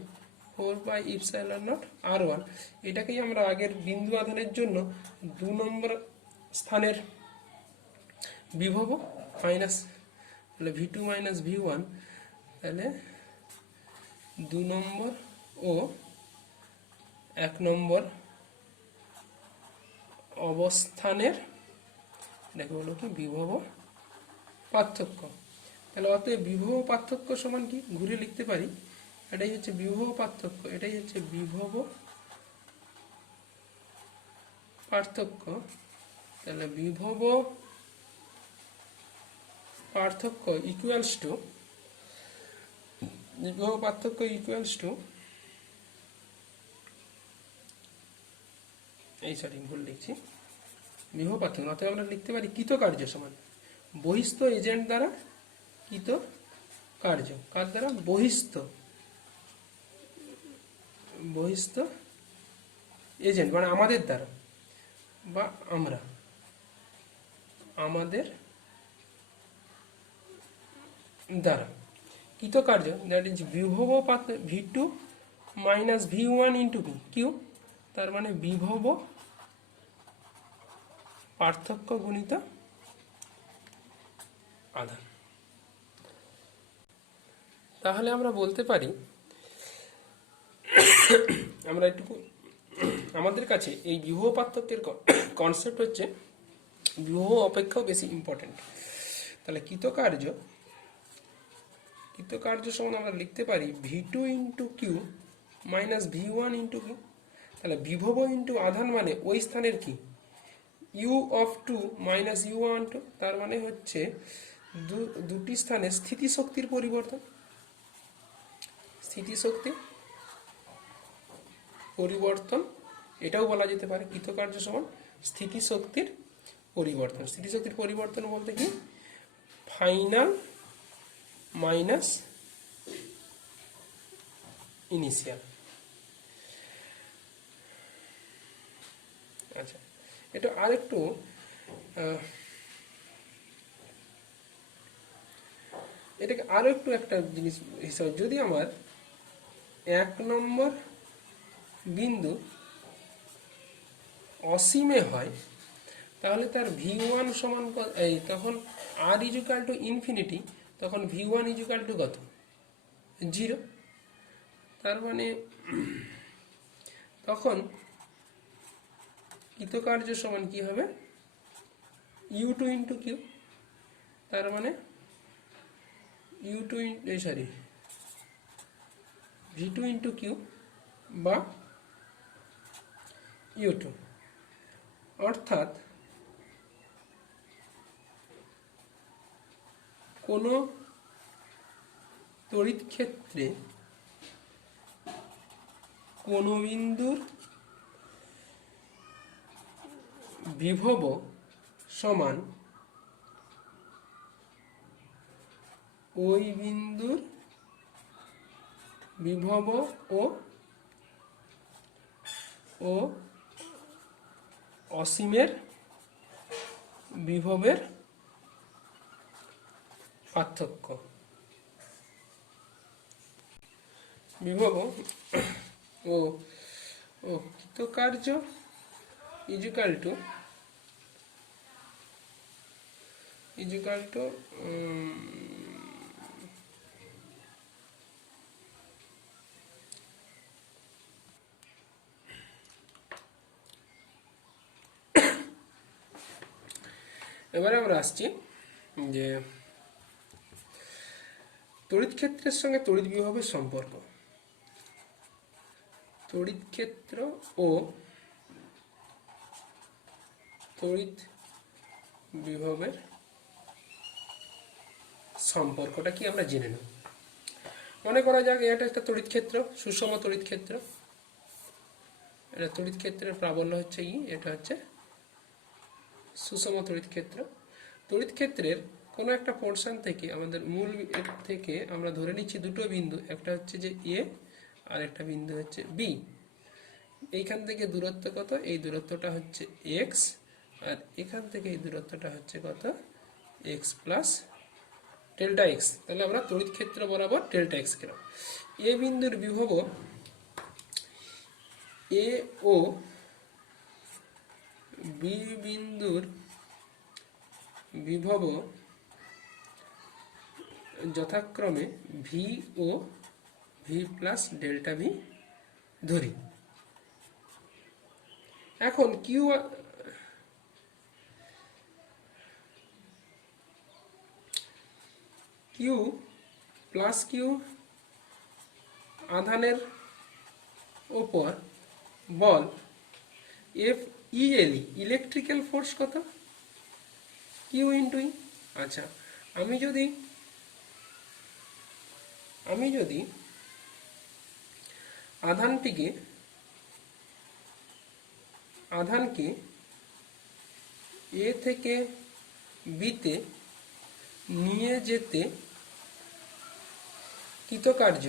4 by epsilon not r1। এটাকেই আমরা আগের বিন্দু আধানের জন্য 2 নম্বর স্থানের বিভব মাইনাস, তাহলে v2 মাইনাস v1, তাহলে 2 নম্বর ও 1 নম্বর অবস্থানের, দেখো হলো কি? বিভব পার্থক্য। তাহলে অতএব বিভব পার্থক্য সমান কি? ঘুরে লিখতে পারি এটাই হচ্ছে বিভব পার্থক্য, এটাই হচ্ছে বিভব পার্থক্য। তাহলে বিভব পার্থক্য ইকুয়ালস টু, বিভব পার্থক্য ইকুয়ালস টু, এই সরি ভুল লিখছি, বিভব পার্থক্য অতএব আমরা লিখতে পারি কৃতকার্য সমান বহিস্থ এজেন্ট দ্বারা কৃত কার্য, কার দ্বারা? বহিস্থ এজেন্ট মানে আমাদের দ্বারা বা আমাদের দ্বারা কৃতকার্য, দ্যাট ইজ বিভব V2 minus V1 into Q, তার মানে বিভব পার্থক্য গুণিত আধান। তাহলে আমরা বলতে পারি, আমরা একটু আমাদের কাছে এই বিভব পার্থক্যের কনসেপ্ট হচ্ছে বিভব অপেক্ষাও বেশি ইম্পর্টেন্ট। তাহলে কৃতকার্য সমান আমরা লিখতে পারি V2 into q minus V1 into q. তাহলে বিভব ইন্টু আধান মানে ওই স্থানের কি U(2) মাইনাস U(1)2, তার মানে হচ্ছে দুটি স্থানে স্থিতিশক্তির পরিবর্তন, এটাও বলা যেতে পারে কৃতকার্য সমান স্থিতিশক্তির পরিবর্তন। স্থিতিশক্তির পরিবর্তন বলতে কি ফাইনাল মাইনাস ইনিশিয়াল। আচ্ছা, এটা আরেকটু এটাকে আরো একটু একটা জিনিস হিসাবে, যদি আমার 1 নম্বর বিন্দু অসীমে হয় তাহলে তার V1 সমান তখন R ইকুয়াল টু ইনফিনিটি, তখন V1 ইকুয়াল টু কত? 0। তার মানে তখন কৃতকার্য সমান কি হবে? U2 ইন্টু কিউ, তার মানে V2 ইন্টু কিউ বা U2। অর্থাৎ কোনো তড়িৎ ক্ষেত্রে কোনো বিন্দুর বিভব সমান ওই বিন্দুর বিভব ও অসীমের বিভবের পার্থক্য। বিভব ও কৃতকার্য ইকুয়াল টু এবারে আমরা আসছি যে তড়িৎ ক্ষেত্রের সঙ্গে তড়িৎ বিভবের সম্পর্ক। তড়িৎ ক্ষেত্র ও তড়িৎ বিভবের সম্পর্কটা কি আমরা জেনে নেব। মনে করা যাক এটা একটা তড়িৎ ক্ষেত্র, সুষম তড়িৎ ক্ষেত্র। এটা তড়িৎ ক্ষেত্রের প্রাবল্য হচ্ছে কি, এটা হচ্ছে সুষম তড়িৎ ক্ষেত্র। তড়িৎ ক্ষেত্রের কোনো একটা পোর্শন থেকে আমাদের মূল থেকে আমরা ধরে নিচ্ছি দুটো বিন্দু, একটা হচ্ছে যে এ আর একটা বিন্দু হচ্ছে বি। এইখান থেকে দূরত্ব কত? এই দূরত্বটা হচ্ছে এক্স, আর এখান থেকে এই দূরত্বটা হচ্ছে কত? X plus delta x. তাহলে আমরা তড়িৎ ক্ষেত্র বরাবর ডেল্টা এক্স গেলাম। এ বিন্দুর বিভব এ ও বি বিন্দুর বিভব যথাক্রমে ভি ও ভি প্লাস ডেল্টা ভি ধরি। এখন কিউ প্লাস কিউ আধানের ওপর বল এফ ইএলই ইলেকট্রিক্যাল ফোর্স কত কিউ ইন্টু ই। আচ্ছা আমি যদি আধানকে এ থেকে বিতে নিয়ে যেতে কৃতকার্য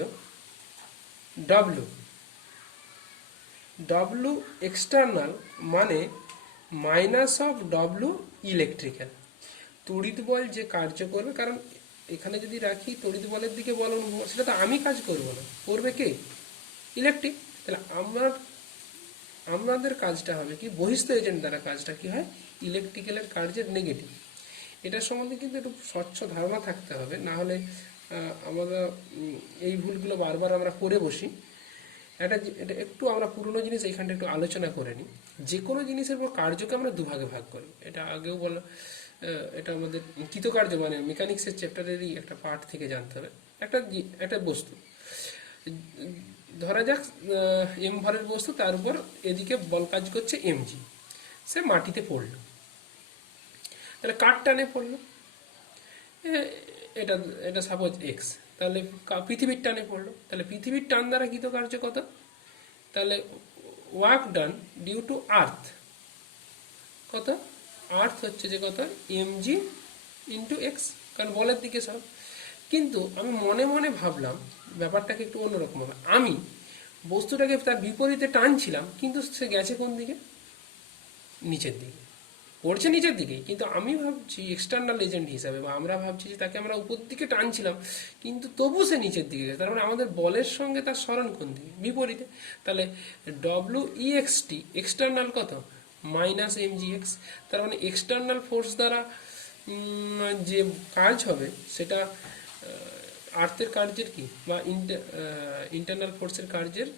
ডব্লু এক্সটার্নাল মানে মাইনাস অফ ডব্লু ইলেকট্রিক্যাল। তড়িৎ বল যে কার্য করবে, কারণ এখানে যদি রাখি তড়িৎ বলের দিকে বল অনুভব, সেটা তো আমি কাজ করব না, করবে কে? ইলেকট্রিক। তাহলে আমাদের কাজটা হবে কি, বহিস্থ এজেন্ট দ্বারা কাজটা কি হয়, ইলেকট্রিক্যালের কার্যের নেগেটিভ। এটার সম্বন্ধে কিন্তু একটু স্বচ্ছ ধারণা থাকতে হবে, না হলে আমরা এই ভুলগুলো বারবার আমরা করে বসি। এটা একটু আমরা পুরনো জিনিস এইখানটা একটু আলোচনা করে নিই। যে কোনো জিনিসের পর কার্যকে আমরা দুভাগে ভাগ করি, এটা আগেও বলা, এটা আমাদের কৃতকার্য মানে মেকানিক্সের চ্যাপ্টারেরই একটা পার্ট থেকে জানতে হবে। একটা বস্তু ধরা যাক এম ভরের বস্তু, তার উপর এদিকে বল কাজ করছে এমজি, সে মাটিতে পড়লো, তাহলে কার টানে পড়লো, এটা এটা সাপোজ এক্স, তাহলে পৃথিবীর টানে পড়লো, তাহলে পৃথিবীর টান দ্বারা কৃতকার্য কত, তাহলে work done due to earth কত, আর্থ হচ্ছে যে কত এমজি ইন্টু এক্স, কারণ বলের দিকে সব। কিন্তু আমি মনে মনে ভাবলাম ব্যাপারটাকে একটু অন্যরকম হবে, আমি বস্তুটাকে তার বিপরীতে টানছিলাম, কিন্তু সে গেছে কোন দিকে, নিচের দিকে, পড়ছে নিচের দিকে, কিন্তু আমি ভাবছি এক্সটার্নাল এজেন্ট হিসাবে, বা আমরা ভাবছি যে তাকে আমরা উপর দিকে টানছিলাম, কিন্তু তবু সে নিচের দিকে গেছে, তার মানে আমাদের বলের সঙ্গে তার সরণ কোন দিকে, বিপরীতে। তাহলে ডব্লিউ ইএক্সটি এক্সটার্নাল কত, মাইনাস এমজিএক্স। তার মানে এক্সটার্নাল ফোর্স দ্বারা যে কাজ হবে সেটা আর্থের কার্যের কি, বা ইন্টারনাল ফোর্সের কার্যের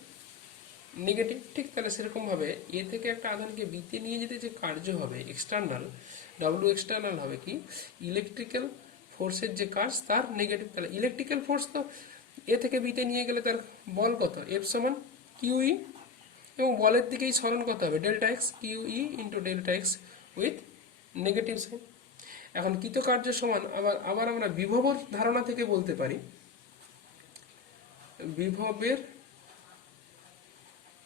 নেগেটিভ। ঠিক তাহলে সেরকমভাবে এ থেকে একটা আধানকে বিতে নিয়ে যেতে যে কার্য হবে এক্সটার্নাল, ডব্লিউ এক্সটার্নাল হবে কি, ইলেকট্রিক্যাল ফোর্সের যে কাজ তার নেগেটিভ। তাহলে ইলেকট্রিক্যাল ফোর্স তো এ থেকে বিতে নিয়ে গেলে তার বল কত, এফ সমান কিউই, এবং বলের দিকেই সরণ কত হবে, delta x, qE into delta x with negative sign. এখন কৃতকার্য সমান আবার আমরা বিভবের ধারণা থেকে বলতে পারি, বিভবের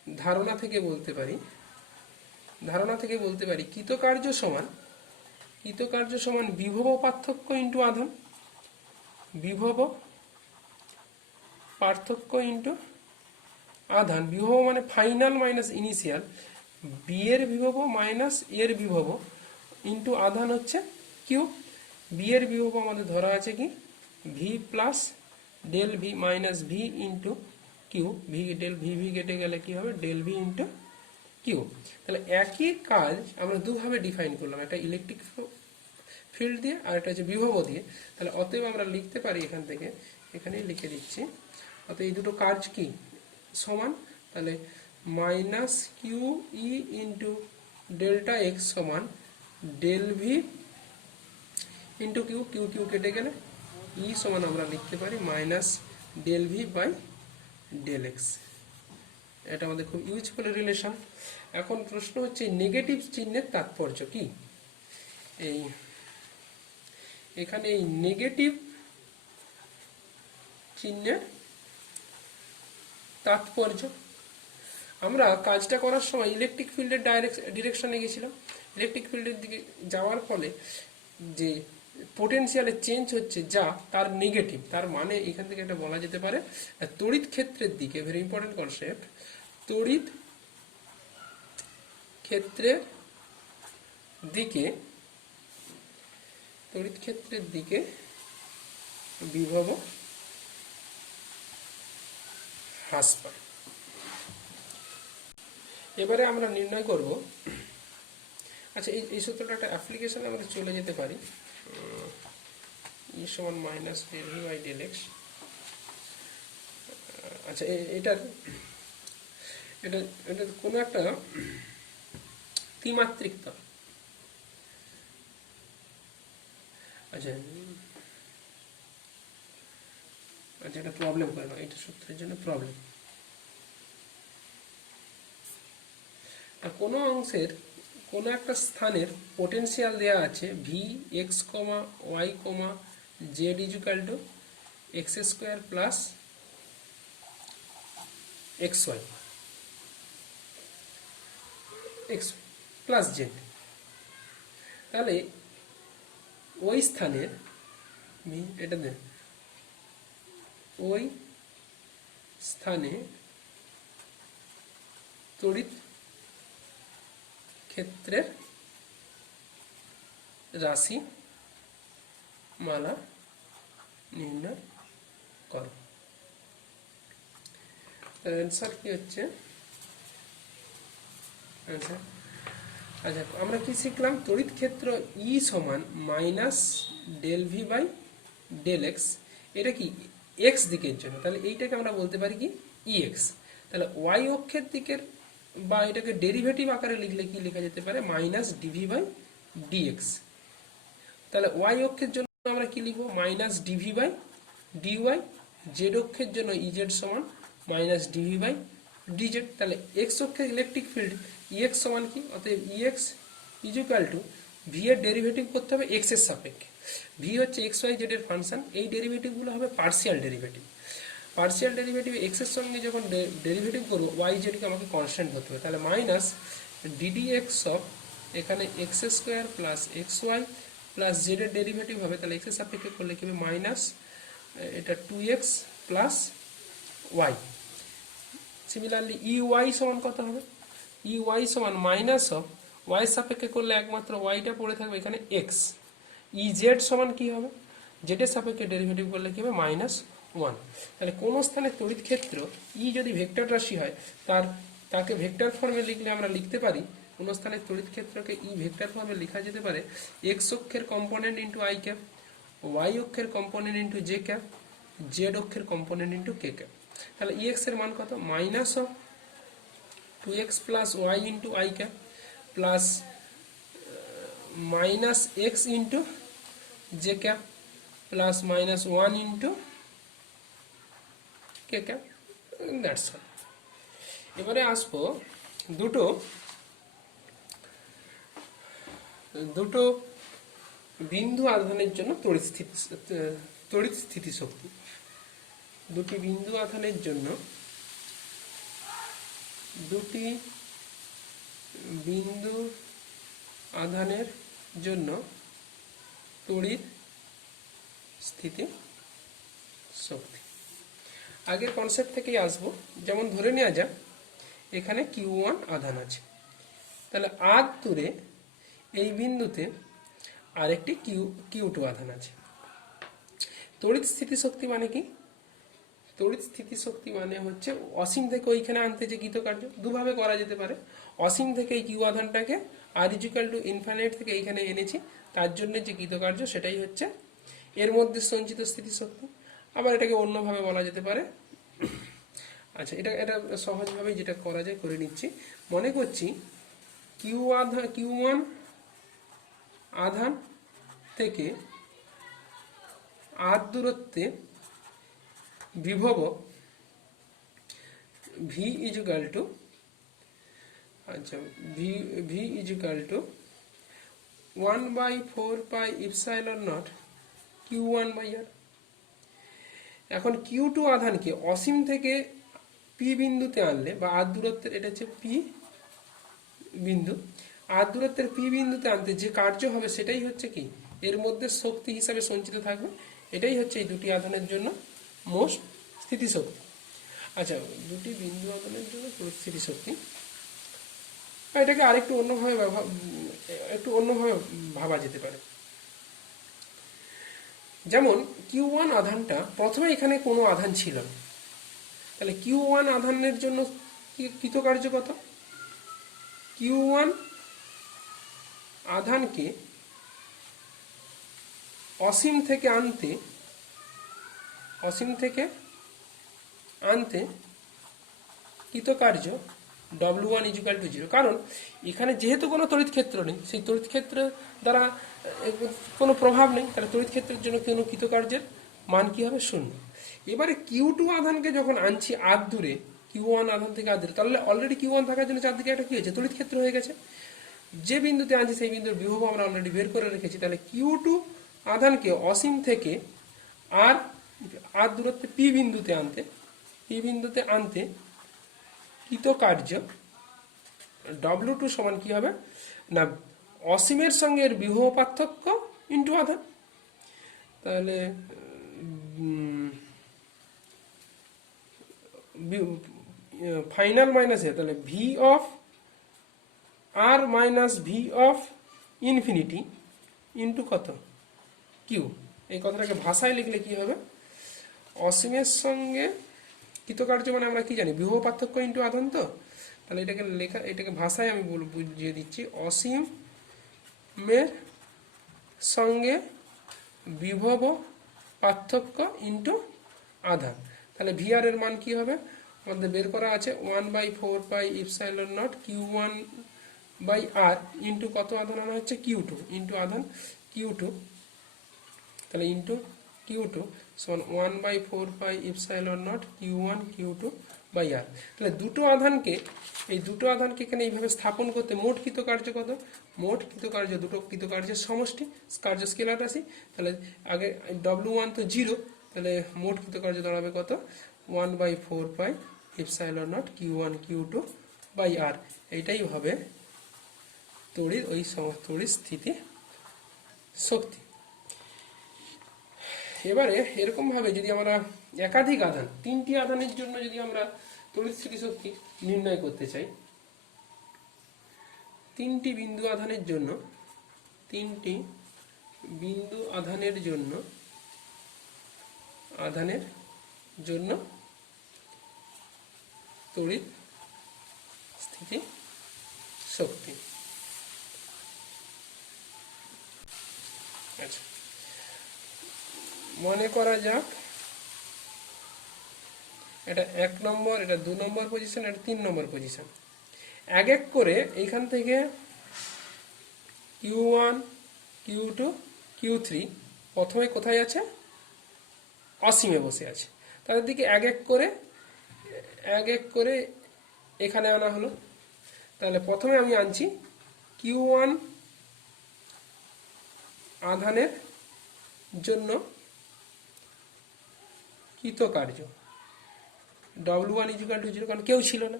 ধারণা থেকে বলতে পারি কৃতকার্য সমান বিভব পার্থক্য ইন্টু আধান, বিভব পার্থক্য ইন্টু আধান। বিভব মানে ফাইনাল মাইনাস ইনিশিয়াল, বি এর বিভব মাইনাস এর বিভব ইন্টু আধান হচ্ছে কিউ। বি এর বিভব আমাদের ধরা আছে কি, V plus del V minus V into q, V del V কেটে গেলে কি হবে, ডেল ভি ইন্টু কিউ। তাহলে একই কাজ আমরা দুভাবে ডিফাইন করলাম, একটা ইলেকট্রিক ফিল্ড দিয়ে আর একটা হচ্ছে বিভব দিয়ে। তাহলে অতএব আমরা লিখতে পারি এখান থেকে, এখানেই লিখে দিচ্ছি, অতএব এই দুটো কাজ কি সমান, তাহলে minus Q E into delta X সমান del V into Q, Q Q কেটে গেলে ই সমান আমরা লিখতে পারি minus del V by del x. এটা আমাদের খুব ইউজফুল রিলেশন। এখন প্রশ্ন হচ্ছে নেগেটিভ চিহ্নের তাৎপর্য কি, এখানে এই নেগেটিভ চিহ্নের তাৎপর্য, আমরা কাজটা করার সময় ইলেকট্রিক ফিল্ডের ডিরেকশনে গেছিলাম, ইলেকট্রিক ফিল্ডের দিকে যাওয়ার ফলে যে পোটেনশিয়ালের চেঞ্জ হচ্ছে যা তার নেগেটিভ, তার মানে এখান থেকে এটা বলা যেতে পারে তড়িৎ ক্ষেত্রের দিকে, ভেরি ইম্পর্টেন্ট কনসেপ্ট, তড়িৎ ক্ষেত্রের দিকে বিভব হ্রাস পায়। এবারে আমরা নির্ণয় করব, আচ্ছা এই সূত্রটা একটা অ্যাপ্লিকেশনে আমরা চলে যেতে পারি, ই সমান minus del V by del x. আচ্ছা এটার কোনো একটা ত্রিমাত্রিক তল, আচ্ছা আচ্ছা, এটা প্রবলেম করে না, এটা সূত্রের জন্য প্রবলেম। কোনো অংশের কোনো একটা স্থানের পোটেনশিয়াল দেওয়া আছে V X comma Y comma Z equal to X square plus x Y X plus Z. তাহলে ওই স্থানের এটা দেন, ওই স্থানে তড়িৎ ক্ষেত্রের রাশি মালা নির্ণয় করো। অ্যান্সার কি হচ্ছে? আচ্ছা, আমরা কি শিখলাম? তড়িৎ ক্ষেত্র ই সমান minus del V by del x. এটা কি এক্স দিকের জন্য, তাহলে এইটাকে আমরা বলতে পারি কি ই এক্স। তাহলে ওয়াই অক্ষের দিকের বা এটাকে ডেরিভেটিভ আকারে লিখলে কি লেখা যেতে পারে? Minus dV by dx. তাহলে ওয়াই অক্ষের জন্য আমরা কি লিখবো? Minus dV by dy. Z অক্ষের জন্য ইজেড সমান মাইনাস ডিভি বাই ডিজেড। তাহলে এক্স অক্ষের ইলেকট্রিক ফিল্ড ইএক্স সমান কি? অতএব ইএক্স ইজুকাল টু ভি এর ডেরিভেটিভ করতে হবে এক্স এর সাপেক্ষে। ভি হচ্ছে এক্স ওয়াই জেড এর ফাংশন, এই ডেরিভেটিভগুলো হবে partial derivative. Partial derivative x এর সঙ্গে যখন ডেরিভেটিভ করবো ওয়াই জেডকে আমাকে কনস্ট্যান্ট ধরতে হবে। তাহলে মাইনাস ডিডি এক্স অফ এখানে x square plus x y plus z এর ডেরিভেটিভ হবে। তাহলে এক্স এর সাপেক্ষে করলে কি হবে? মাইনাস এটা 2x plus y. Similarly E y সমান কত হবে? ই ওয়াই সমান মাইনাস অফ ওয়াই সাপেক্ষে করলে একমাত্র ওয়াইটা পড়ে থাকবে এখানে এক্স। ই জেড সমান কি হবে? জেডের সাপেক্ষে ডেরিভেটিভ করলে কি হবে? মাইনাস 1। তাহলে কোনো স্থানে তড়িৎ ক্ষেত্র ই যদি ভেক্টর রাশি হয় তাকে ভেক্টর ফর্মে লিখলে আমরা লিখতে পারি, কোনো স্থানে তড়িৎ ক্ষেত্রকে ই ভেক্টর ফর্মে লেখা যেতে পারে এক্স অক্ষের component into I cap, Y অক্ষের component into J cap, Z অক্ষের কম্পোনেন্ট ইন্টু কে ক্যাপ। তাহলে ই এক্স এর মান কত? Minus of 2x plus Y into I cap plus minus X into J cap plus minus 1 into K cap. That's all. এবারে আসবো দুটো বিন্দু আধানের জন্য তড়িৎ স্থিতিশক্তি। দুটি বিন্দু আধানের জন্য তড়িৎ স্থিতি শক্তি। আগের কনসেপ্ট থেকেই আসবো। যেমন ধরে নেওয়া যাক এখানে Q1 আধান আছে, তাহলে আর দূরে এই বিন্দুতে আরেকটি Q2 আধান আছে। তড়িৎ স্থিতিশক্তি মানে কি? তড়িৎ স্থিতিশক্তি মানে হচ্ছে অসীম থেকে ওইখানে আনতে যে কৃতকার্য দুভাবে করা যেতে পারে। অসীম থেকে এই কিউ আধানটাকে আর ইকুয়াল টু ইনফাইনাইট থেকে এইখানে এনেছি, তার জন্য যে কৃতকার্য সেটাই হচ্ছে এর মধ্যে সঞ্চিত স্থিতিশক্তি। আবার এটাকে অন্যভাবে বলা যেতে পারে। আচ্ছা, এটা সহজভাবে যেটা করা যায় করে নিচ্ছি। মনে করছি Q1 আধান থেকে আর দূরত্বে বিভব V equal to V equal to 1/4 pi epsilon not Q1 by R. এখন Q2 আধানকে অসীম থেকে পি বিন্দুতে আনলে বা আর দূরত্বের, এটা হচ্ছে পি বিন্দু, আর দূরত্বের পি বিন্দুতে আনতে যে কার্য হবে সেটাই হচ্ছে কি এর মধ্যে শক্তি হিসাবে সঞ্চিত থাকবে। এটাই হচ্ছে এই দুটি আধানের জন্য মোট স্থিতিশক্তি। আচ্ছা, দুটি বিন্দু আধানের জন্য স্থিতিশক্তি এটাকে আরেকটু অন্যভাবে ভাবা যেতে পারে। যেমন Q1 আধানটা প্রথমে এখানে কোনো আধান ছিল না, তাহলে Q1 আধানের জন্য কৃতকার্য কত? Q1 আধানকে অসীম থেকে আনতে কৃতকার্য W1 ইকুয়াল টু 0। কারণ এখানে যেহেতু কোনো তড়িৎ ক্ষেত্র নেই, সেই তড়িৎ ক্ষেত্র দ্বারা কোনো প্রভাব নেই, তাহলে তড়িৎ ক্ষেত্রের জন্য কোনো কৃতকার্যের মান কি হবে? 0। এবারে Q2 আধানকে যখন আনছি আর দূরে, Q1 আধান থেকে আর দূরে, তাহলে অলরেডি Q1 থাকার জন্য চারদিকে একটা কি হয়েছে, তড়িৎ ক্ষেত্র হয়ে গেছে। যে বিন্দুতে আনছি সেই বিন্দুর বিভব আমরা অলরেডি বের করে রেখেছি। তাহলে Q2 আধানকে অসীম থেকে আর দূরত্বে P বিন্দুতে আনতে কৃতকার্য W2 সমান কি হবে না, অসীমের সঙ্গে এর বিভব পার্থক্য ইন্টু আধান। তাহলে ফাইনাল মাইনাস এ, তাহলে V of r minus V of infinity into কত, কিউ। এই কথাটাকে ভাষায় লিখলে কি হবে, অসীমের সঙ্গে কৃতকার্য মানে আমরা কি জানি, বিভব পার্থক্য ইন্টু আধান। তো তাহলে এটাকে ভাষায় আমি বুঝিয়ে দিচ্ছি, অসীমের সঙ্গে বিভব পার্থক্য ইন্টু আধান। তাহলে ভি আর এর মান কি হবে, আমাদের বের করা আছে 1/4πε0 Q1/r ইন্টু কত আধান আনা হচ্ছে, Q2 ইন্টু আধান Q2। তাহলে ইন্টু Q2 সমান 1/4πε0 Q1 Q2/r। তাহলে এই দুটো আধানকে এখানে এইভাবে স্থাপন করতে মোট কৃতকার্য কত, মোট কৃতকার্য দুটো কৃতকার্যের সমষ্টি, কার্য স্কেলার রাশি। তাহলে আগে W1 তো 0, তাহলে মোট কৃতকার্য দাঁড়াবে কত, 1/4πε0 Q1 Q2/r। এইটাই হবে তড়িৎ তড়িৎ স্থিতি শক্তি। এবারে এরকম ভাবে যদি আমরা একাধিক আধান, 3টি আধানের জন্য যদি আমরা তড়িৎ স্থিতি শক্তি নির্ণয় করতে চাই, 3টি বিন্দু আধানের জন্য তড়িৎ স্থিতি শক্তি। আচ্ছা, মনে করা যাক এটা 1 নম্বর, এটা 2 নম্বর পজিশন, এটা 3 নম্বর পজিশন। এক এক করে এইখান থেকে Q1 Q2 Q3 প্রথমে কোথায় আছে, অসীমে বসে আছে। তাদের দিকে এক এক করে এখানে আনা হলো। তাহলে প্রথমে আমি আনছি Q1 আধানের জন্য কৃতকার্য W1 = 0, কারণ কেউ ছিল না।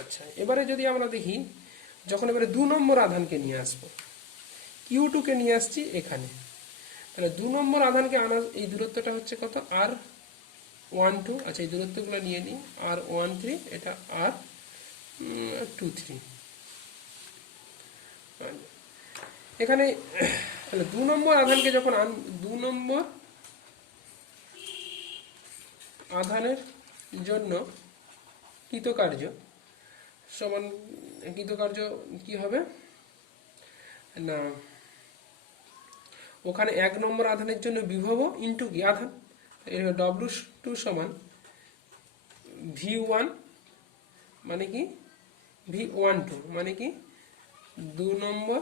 আচ্ছা, এবারে যদি আমরা দেখি, যখন এবারে 2 নম্বর আধানকে নিয়ে আসবো, Q2 কে নিয়ে আসছি এখানে, তাহলে 2 নম্বর আধানকে আনার এই দূরত্বটা হচ্ছে কত, R12। আচ্ছা, এই দূরত্বগুলো নিয়ে নিই, R13, এটা R23। এখানে তাহলে 2 নম্বর আধানকে যখন 2 নম্বর আধানের জন্য কৃতকার্য সমান, কৃতকার্য কি হবে না, ওখানে 1 নম্বর আধানের জন্য বিভব ইন্টু কি আধান, W2 সমান V1 মানে কি, V12 মানে কি 2 নম্বর,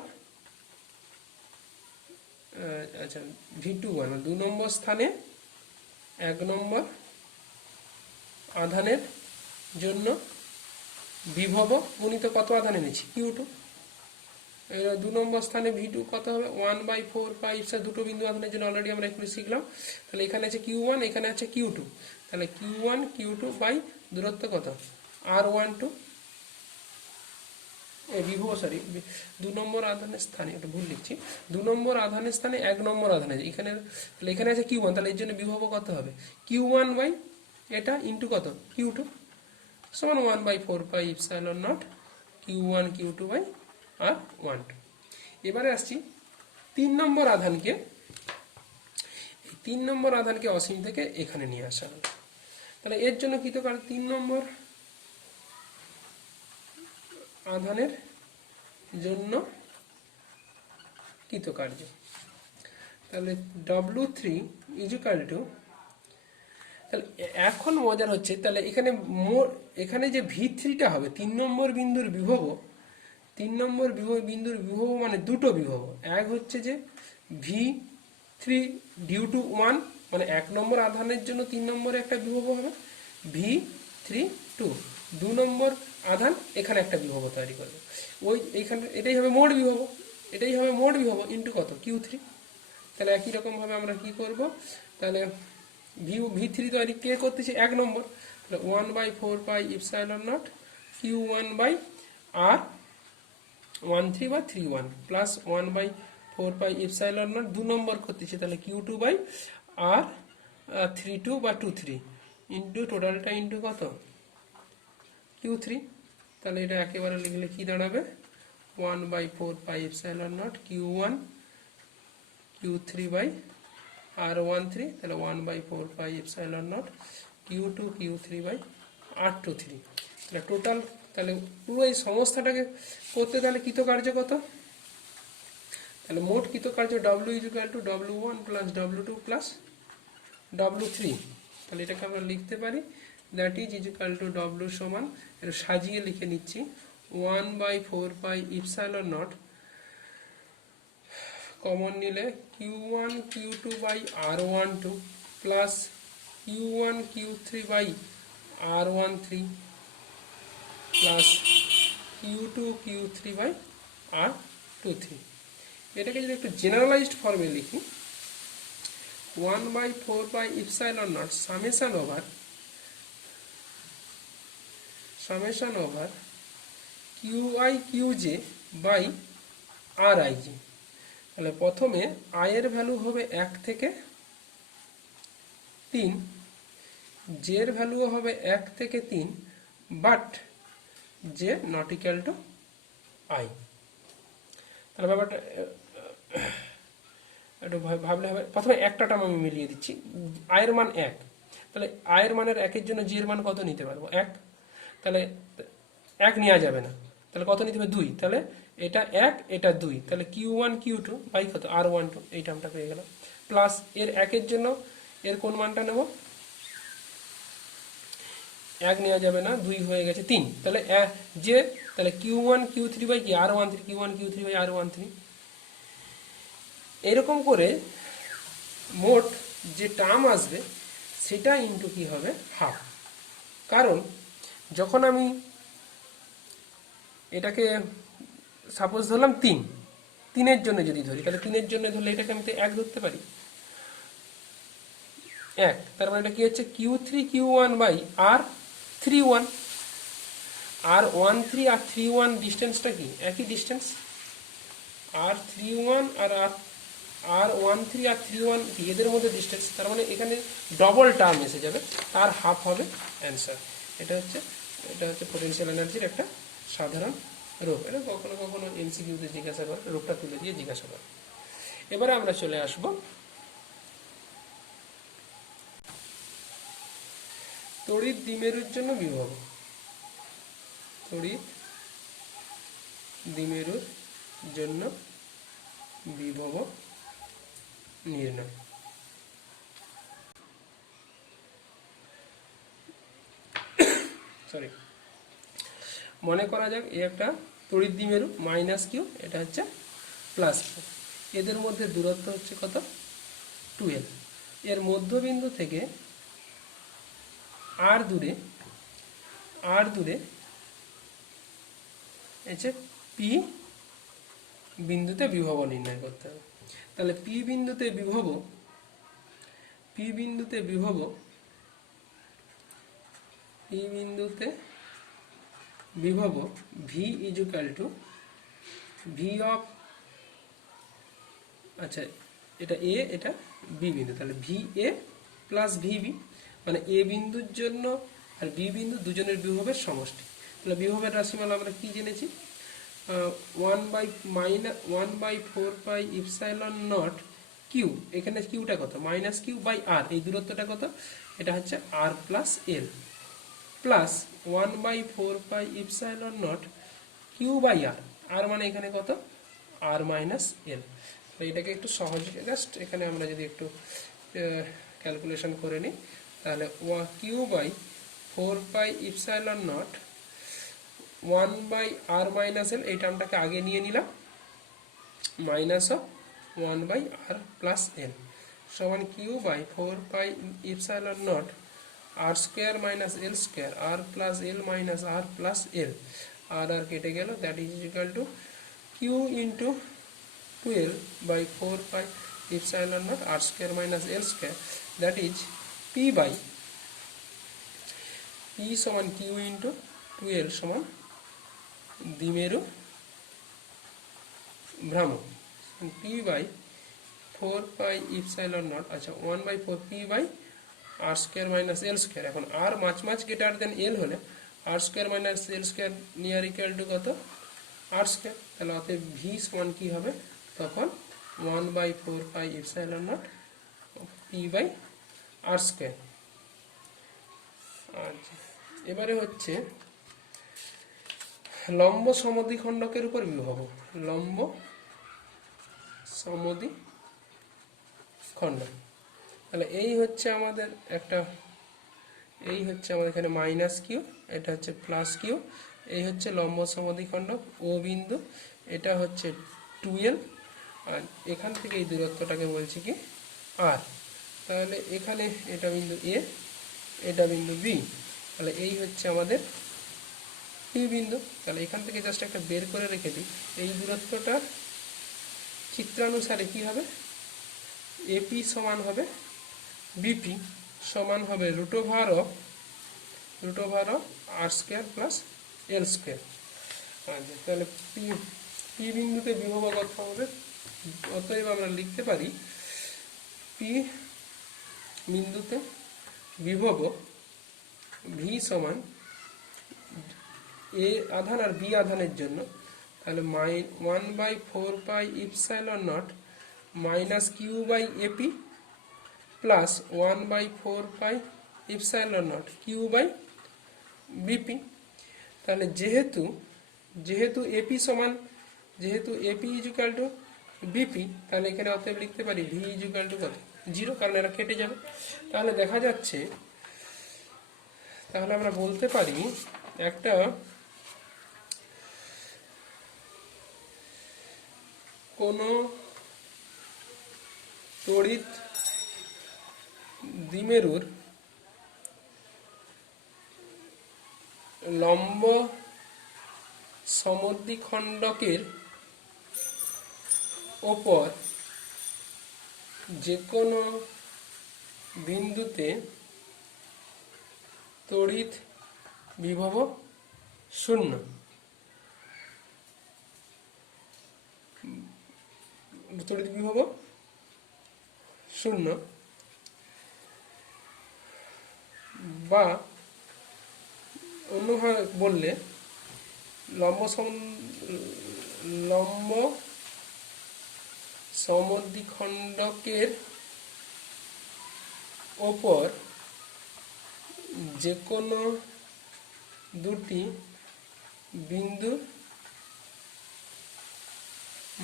আচ্ছা V21 2 নম্বর স্থানে 1 নম্বর আধানের জন্য বিভব গুণিত কত আধান এনেছি, Q2। এবার 2 নম্বর স্থানে V2 কত হবে, 1/4πε, দুটো বিন্দু আধানের জন্য অলরেডি আমরা একটু শিখলাম। তাহলে এখানে আছে Q1, এখানে আছে Q2, তাহলে Q1 Q2 বাই দূরত্ব কত, R12। বিভব, সরি 2 নম্বর আধানের স্থানে, এটা ভুল লিখছি, 2 নম্বর আধানের স্থানে 1 নম্বর আধান আছে এখানে, তাহলে এখানে আছে Q1, তাহলে এর জন্য বিভব কত হবে, Q1 বাই এটা ইন্টু কত, Q2 সমান 1/4πε0 Q1 Q2/R12। এবারে আসছি 3 নম্বর আধানকে, এই 3 নম্বর আধানকে অসীম থেকে এখানে নিয়ে আসা হলো। তাহলে এর জন্য কৃতকার্য 3 নম্বর আধানের জন্য কৃতকার্য, তাহলে W3 = তাহলে এখন মজার হচ্ছে, তাহলে এখানে যে V3টা হবে 3 নম্বর বিন্দুর বিভব, 3 নম্বর বিন্দুর বিভব মানে দুটো বিভব, এক হচ্ছে যে V3 ডিউ টু 1 মানে 1 নম্বর আধানের জন্য 3 নম্বরে একটা বিভব হবে V32, 2 নম্বর আধান এখানে একটা বিভব তৈরি করবে, ওই এইখানে এটাই হবে মোট বিভব, এটাই হবে মোট বিভব ইন্টু কত Q3। তাহলে একই রকমভাবে আমরা কি করব, তাহলে V3 তৈরি কে করতেছি 1 নম্বর, তাহলে 1/4πε0 Q1/R13/31 প্লাস 1/4πε0 2 নম্বর করতেছি, তাহলে Q2/R32/23 ইন্টু টোটালটা ইন্টু কত Q3। তাহলে এটা একেবারে লিখলে কি দাঁড়াবে 1/4πε0 Q1 Q3/R13, তাহলে 1/4πε0 Q2 Q3/R23। তাহলে টোটাল, তাহলে পুরো এই সমস্যাটাকে করতে তাহলে কৃতকার্য কত, তাহলে মোট কৃতকার্য W = W1 + W2 + W3। তাহলে এটাকে আমরা লিখতে পারি that is equal two W সমান, এটা সাজিয়ে লিখে নিচ্ছি 1/4πε0 কমন নিলে Q1 Q2/R12 plus Q1 Q3/R13 plus Q2 Q3/R23। এটাকে যদি একটু জেনারেলাইজড ফর্মে লিখি 1/4πε0 summation over QI QJ by RIJ। তাহলে প্রথমে I এর ভ্যালু হবে 1 থেকে 3, J এর ভ্যালু হবে 1 থেকে 3, but J not equal to I। তাহলে ব্যাপারটা একটু ভাবলে হবে, প্রথমে একটা টার্ম আমি মিলিয়ে দিচ্ছি, I এর মান 1, তাহলে I এর মানের 1 এর জন্য J এর মান কত নিতে পারবো 1, তাহলে 1 নেওয়া যাবে না, তাহলে কত নিতে হবে 2, তাহলে এটা 1 এটা 2, তাহলে Q1 Q2 বাই কত R12 এই টার্মটা পেয়ে গেলাম, প্লাস এর 1 এর জন্য এর কোন মানটা নেব 1 নেওয়া যাবে না, 2 হয়ে গেছে 3, তাহলে যে তাহলে Q1 Q3 বাই কি R13, Q1 Q3 by R13। এরকম করে মোট যে টার্ম আসবে সেটা ইন্টু কি হবে হাফ। কারণ যখন আমি এটাকে সাপোজ ধরলাম 3-এর জন্য যদি ধরি, তাহলে 3-এর জন্য ধরলে এটাকে আমি তো 1 ধরতে পারি, 1, তার মানে এটা কি হচ্ছে Q3 Q1 by R31, R13 আর 31 ডিস্টেন্সটা কি একই ডিস্টেন্স, R31 আর R13 আর 31 কি এদের মধ্যে ডিস্টেন্স, তার মানে এখানে ডবল টার্ম এসে যাবে, তার হাফ হবে অ্যান্সার। এটা হচ্ছে পোটেনশিয়াল এনার্জির একটা সাধারণ রূপ, এটা কখনো কখনো এমসিকিউতে জিজ্ঞাসা করে, রূপটা তুলে দিয়ে জিজ্ঞাসা করে। এবারে আমরা চলে আসব তড়িৎ দ্বিমেরুর জন্য বিভব, তড়িৎ দ্বিমেরুর জন্য বিভব নির্ণয়। সরি, মনে করা যাক এই একটা তড়িৎ দ্বিমেরু -Q, এটা হচ্ছে +Q, এদের মধ্যে দূরত্ব হচ্ছে কত 12, এর মধ্যবিন্দু থেকে r দূরে হচ্ছে P বিন্দুতে বিভব নির্ণয় করতে হবে। তাহলে P বিন্দুতে বিভব V equal to V of, আচ্ছা এটা A এটা B বিন্দু, তাহলে VA প্লাস VB, মানে A বিন্দুর জন্য আর B বিন্দু দুজনের বিভবের সমষ্টি। তাহলে বিভবের রাশিমালা আমরা কি জেনেছি 1/4πε0 Q, এখানে কিউটা কত -Q বাই R, এই দূরত্বটা কত এটা হচ্ছে R plus L, plus 1/4πε0 Q by R মানে এখানে কত R মাইনাস L। তো এটাকে একটু সহজ, জাস্ট এখানে আমরা যদি একটু ক্যালকুলেশন করে নিই, তাহলে Q by 4πε0 1/R minus L, এই টার্মটাকে আগে নিয়ে নিলাম, minus of 1/R plus L সমান Q by 4 pi epsilon not R square minus L square R plus L minus R plus L, R কেটে গেল, that is equal to Q into 12 by 4 pi epsilon not R square minus L square, that is P by P সমান Q into 12 সমান দ্বিমেরু ভ্রামক, P by 4 pi epsilon naught, আচ্ছা 1/4 P by R square minus L square. এখন R much greater than L হলে R square minus L square near equal to কত, R square, তাহলে অতএব ভি সমান কি হবে তখন 1/4 pi epsilon not p by R square. আচ্ছা এবারে হচ্ছে লম্ব সমদ্বিখণ্ডকের উপর বিভব, লম্ব সমদ্বিখণ্ডক, তাহলে এই হচ্ছে আমাদের একটা, এই হচ্ছে আমাদের এখানে মাইনাস কিউ, এটা হচ্ছে প্লাস কিউ, এই হচ্ছে লম্ব সমদ্বিখণ্ডক ও বিন্দু, এটা হচ্ছে 12, আর এখান থেকে এই দূরত্বটাকে বলছি কি আর, তাহলে এখানে এটা বিন্দু এ, এটা বিন্দু বি, তাহলে এই হচ্ছে আমাদের পি বিন্দু। তাহলে এখান থেকে জাস্ট একটা বের করে রেখে দিই, এই দূরত্বটা চিত্রানুসারে কি হবে, এপি সমান হবে বিপি সমান হবে root over of r square plus l square. আচ্ছা তাহলে পি পি বিন্দুতে বিভব কত হবে, অতএব আমরা লিখতে পারি পি বিন্দুতে বিভব ভি সমান এ আধান আর বি আধানের জন্য, তাহলে 1/4 pi epsilon not minus Q by AP plus 1/4 pi epsilon not q by BP. তাহলে যেহেতু এপি সমান, যেহেতু এপি ইজুকাল টু বিপি, তাহলে এখানে অতএব লিখতে পারি ভি ইজুকাল টু কত 0, কারণ এরা কেটে যাবে। তাহলে দেখা যাচ্ছে, তাহলে আমরা বলতে পারি একটা কোনো তড়িৎ দ্বিমেরুর লম্ব সমদ্বিখণ্ডকের ওপর যে কোনো বিন্দুতে তড়িৎ বিভব 0, তড়িৎ বিভব 0, বা অন্যভাবে বললে লম্ব সমদ্বিখণ্ডকের ওপর যে কোনো দুটি বিন্দুর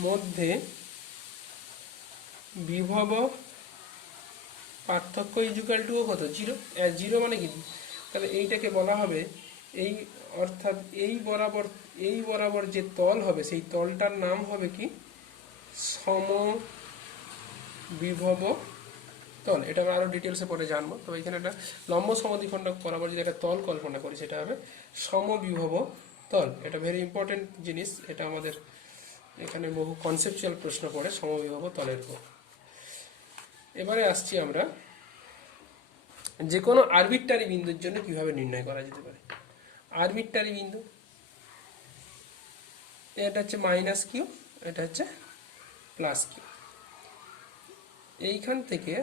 মধ্যে বিভব পার্থক্য ইজুকাল টু কত 0, 0 মানে কি, তাহলে এইটাকে বলা হবে এই, অর্থাৎ এই বরাবর যে তল হবে সেই তলটার নাম হবে কি সমবিভব তল। এটা আমরা আরো ডিটেলসে পরে জানবো, তো এখানে একটা লম্ব সমদ্বিখণ্ডক বরাবর যদি একটা তল কল্পনা করি সেটা হবে সমবিভব তল। এটা ভেরি ইম্পর্টেন্ট জিনিস, এটা আমাদের এখানে বহু কনসেপচুয়াল প্রশ্ন পড়ে সমবিভব তলের উপর। এবারে আসছি আমরা যে কোনো আরবিট্রারি বিন্দুর জন্য কিভাবে নির্ণয় করা যেতে পারে। আরবিট্রারি বিন্দু, এটা হচ্ছে মাইনাস কিউ, এটা হচ্ছে প্লাস কিউ, এইখান থেকে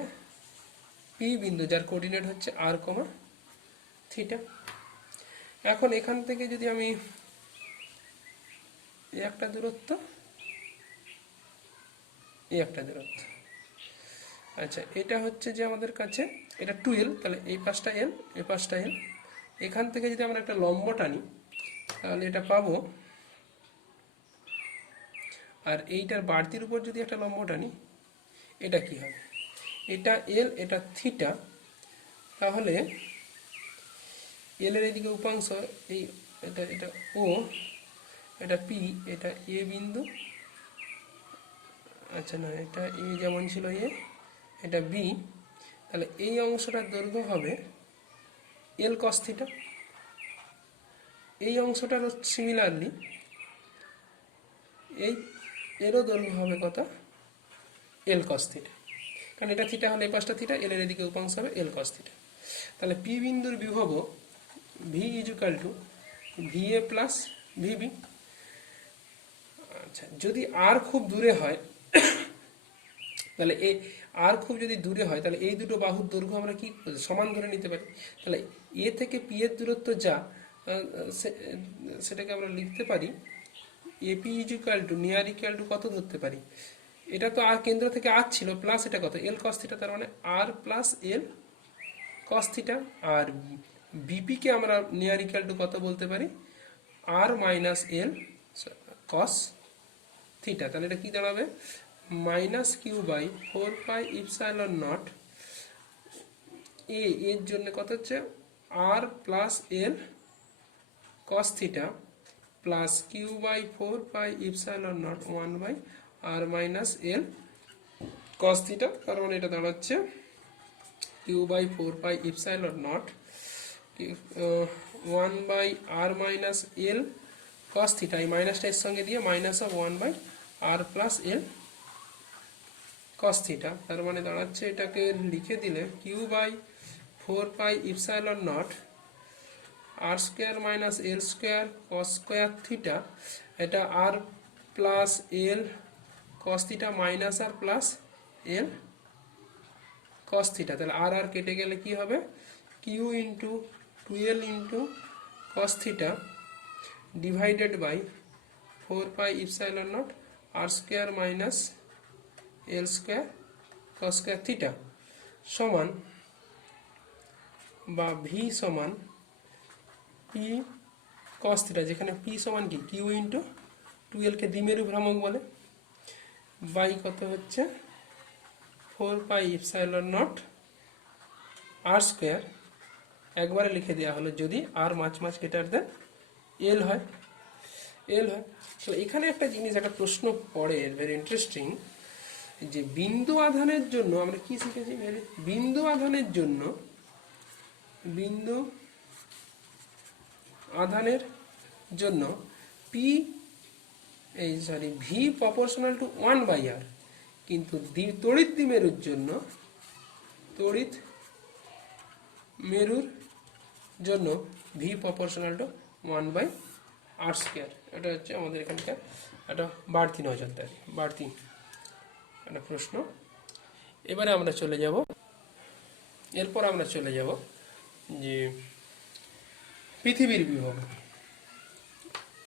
পি বিন্দু যার কোঅর্ডিনেট হচ্ছে আর কমা থিটা। এখন এখান থেকে যদি আমি একটা দূরত্ব, একটা দূরত্ব, আচ্ছা এটা হচ্ছে যে আমাদের কাছে এটা 12, তাহলে এই পাশটা এল, এই পাশটা এল, এখান থেকে যদি আমরা একটা লম্ব টানি তাহলে এটা পাবো, আর এইটার বাড়তির উপর যদি একটা লম্ব টানি এটা কি হবে, এটা এল, এটা থিটা, তাহলে এল এর এদিকে উপাংশ এই, এটা ও, এটা পি, এটা এ বিন্দু, আচ্ছা না এটা এ যেমন ছিল এ, এটা বি, তাহলে এই অংশটার দৈর্ঘ্য হবে এল কস থিটা। এই অংশটারও সিমিলারলি এরও দৈর্ঘ্য হবে কত, এল কস থিটা, কারণ এটা থিটা হলে এই পাশটা থিটা, এল এর এদিকে উপাংশ হবে এল কস থিটা। তাহলে পি বিন্দুর বিভব V equal to V A plus VB. আচ্ছা, যদি আর খুব দূরে হয় তাহলে এই আর খুব যদি দূরে হয় তাহলে এই দুটো বাহুর দৈর্ঘ্য আমরা কি সমান ধরে নিতে পারি। তাহলে এ থেকে পি এর দূরত্ব যা, সেটাকে আমরা লিখতে পারি AP equal to near equal to কত ধরতে পারি, এটা তো আর কেন্দ্র থেকে আর ছিল প্লাস এটা কত এল কস থিটা, তার মানে আর প্লাস এল কস থিটা। আর বিপি কে আমরা নিয়ার ইকুয়াল টু কত বলতে পারি, আর মাইনাস এল কস থিটা। তাহলে এটা কি দাঁড়াবে, minus Q by 4 pi epsilon naught এর জন্য কত হচ্ছে R plus L cos theta plus Q by 4 pi epsilon not 1 by R minus L cos theta. তার মানে এটা দাঁড়াচ্ছে Q by 4 pi epsilon not 1 by R minus L cos theta, এই মাইনাসটা এর সঙ্গে দিয়ে minus of 1 by R plus L cos theta. তার মানে দাঁড়াচ্ছে এটাকে লিখে দিলে q by 4 pi epsilon not R square minus L square cos square theta, এটা আর প্লাস এল কস থিটা মাইনাস আর প্লাস এল কস থিটা। তাহলে আর আর কেটে গেলে কি হবে, q into 2l into cos theta divided by 4 pi epsilon not R square minus L square cos square theta সমান বা V সমান p cos theta, যেখানে p সমান কি কিউ ইন্টু 2l কে দ্বিমেরু ভ্রামক বলে, বাই কত হচ্ছে 4 pi epsilon not R square, একবারে লিখে দেওয়া হলো যদি আর মাছ মাছ গ্রেটার দেন এল হয়, এল হয়। তো এখানে একটা জিনিস, একটা প্রশ্ন পড়ে ভেরি ইন্টারেস্টিং, যে বিন্দু আধানের জন্য আমরা কি শিখেছি, বিন্দু আধানের জন্য, বিন্দু আধানের জন্য P V proportional to 1/r, কিন্তু তড়িৎ দ্বিমেরুর জন্য, তড়িৎ মেরুর জন্য V proportional to 1/r square. এটা হচ্ছে আমাদের এখানকার একটা বাড়তি নজরদারি, বাড়তি একটা প্রশ্ন। এবারে আমরা চলে যাব, এরপর আমরা চলে যাব যে পৃথিবীর বিভব।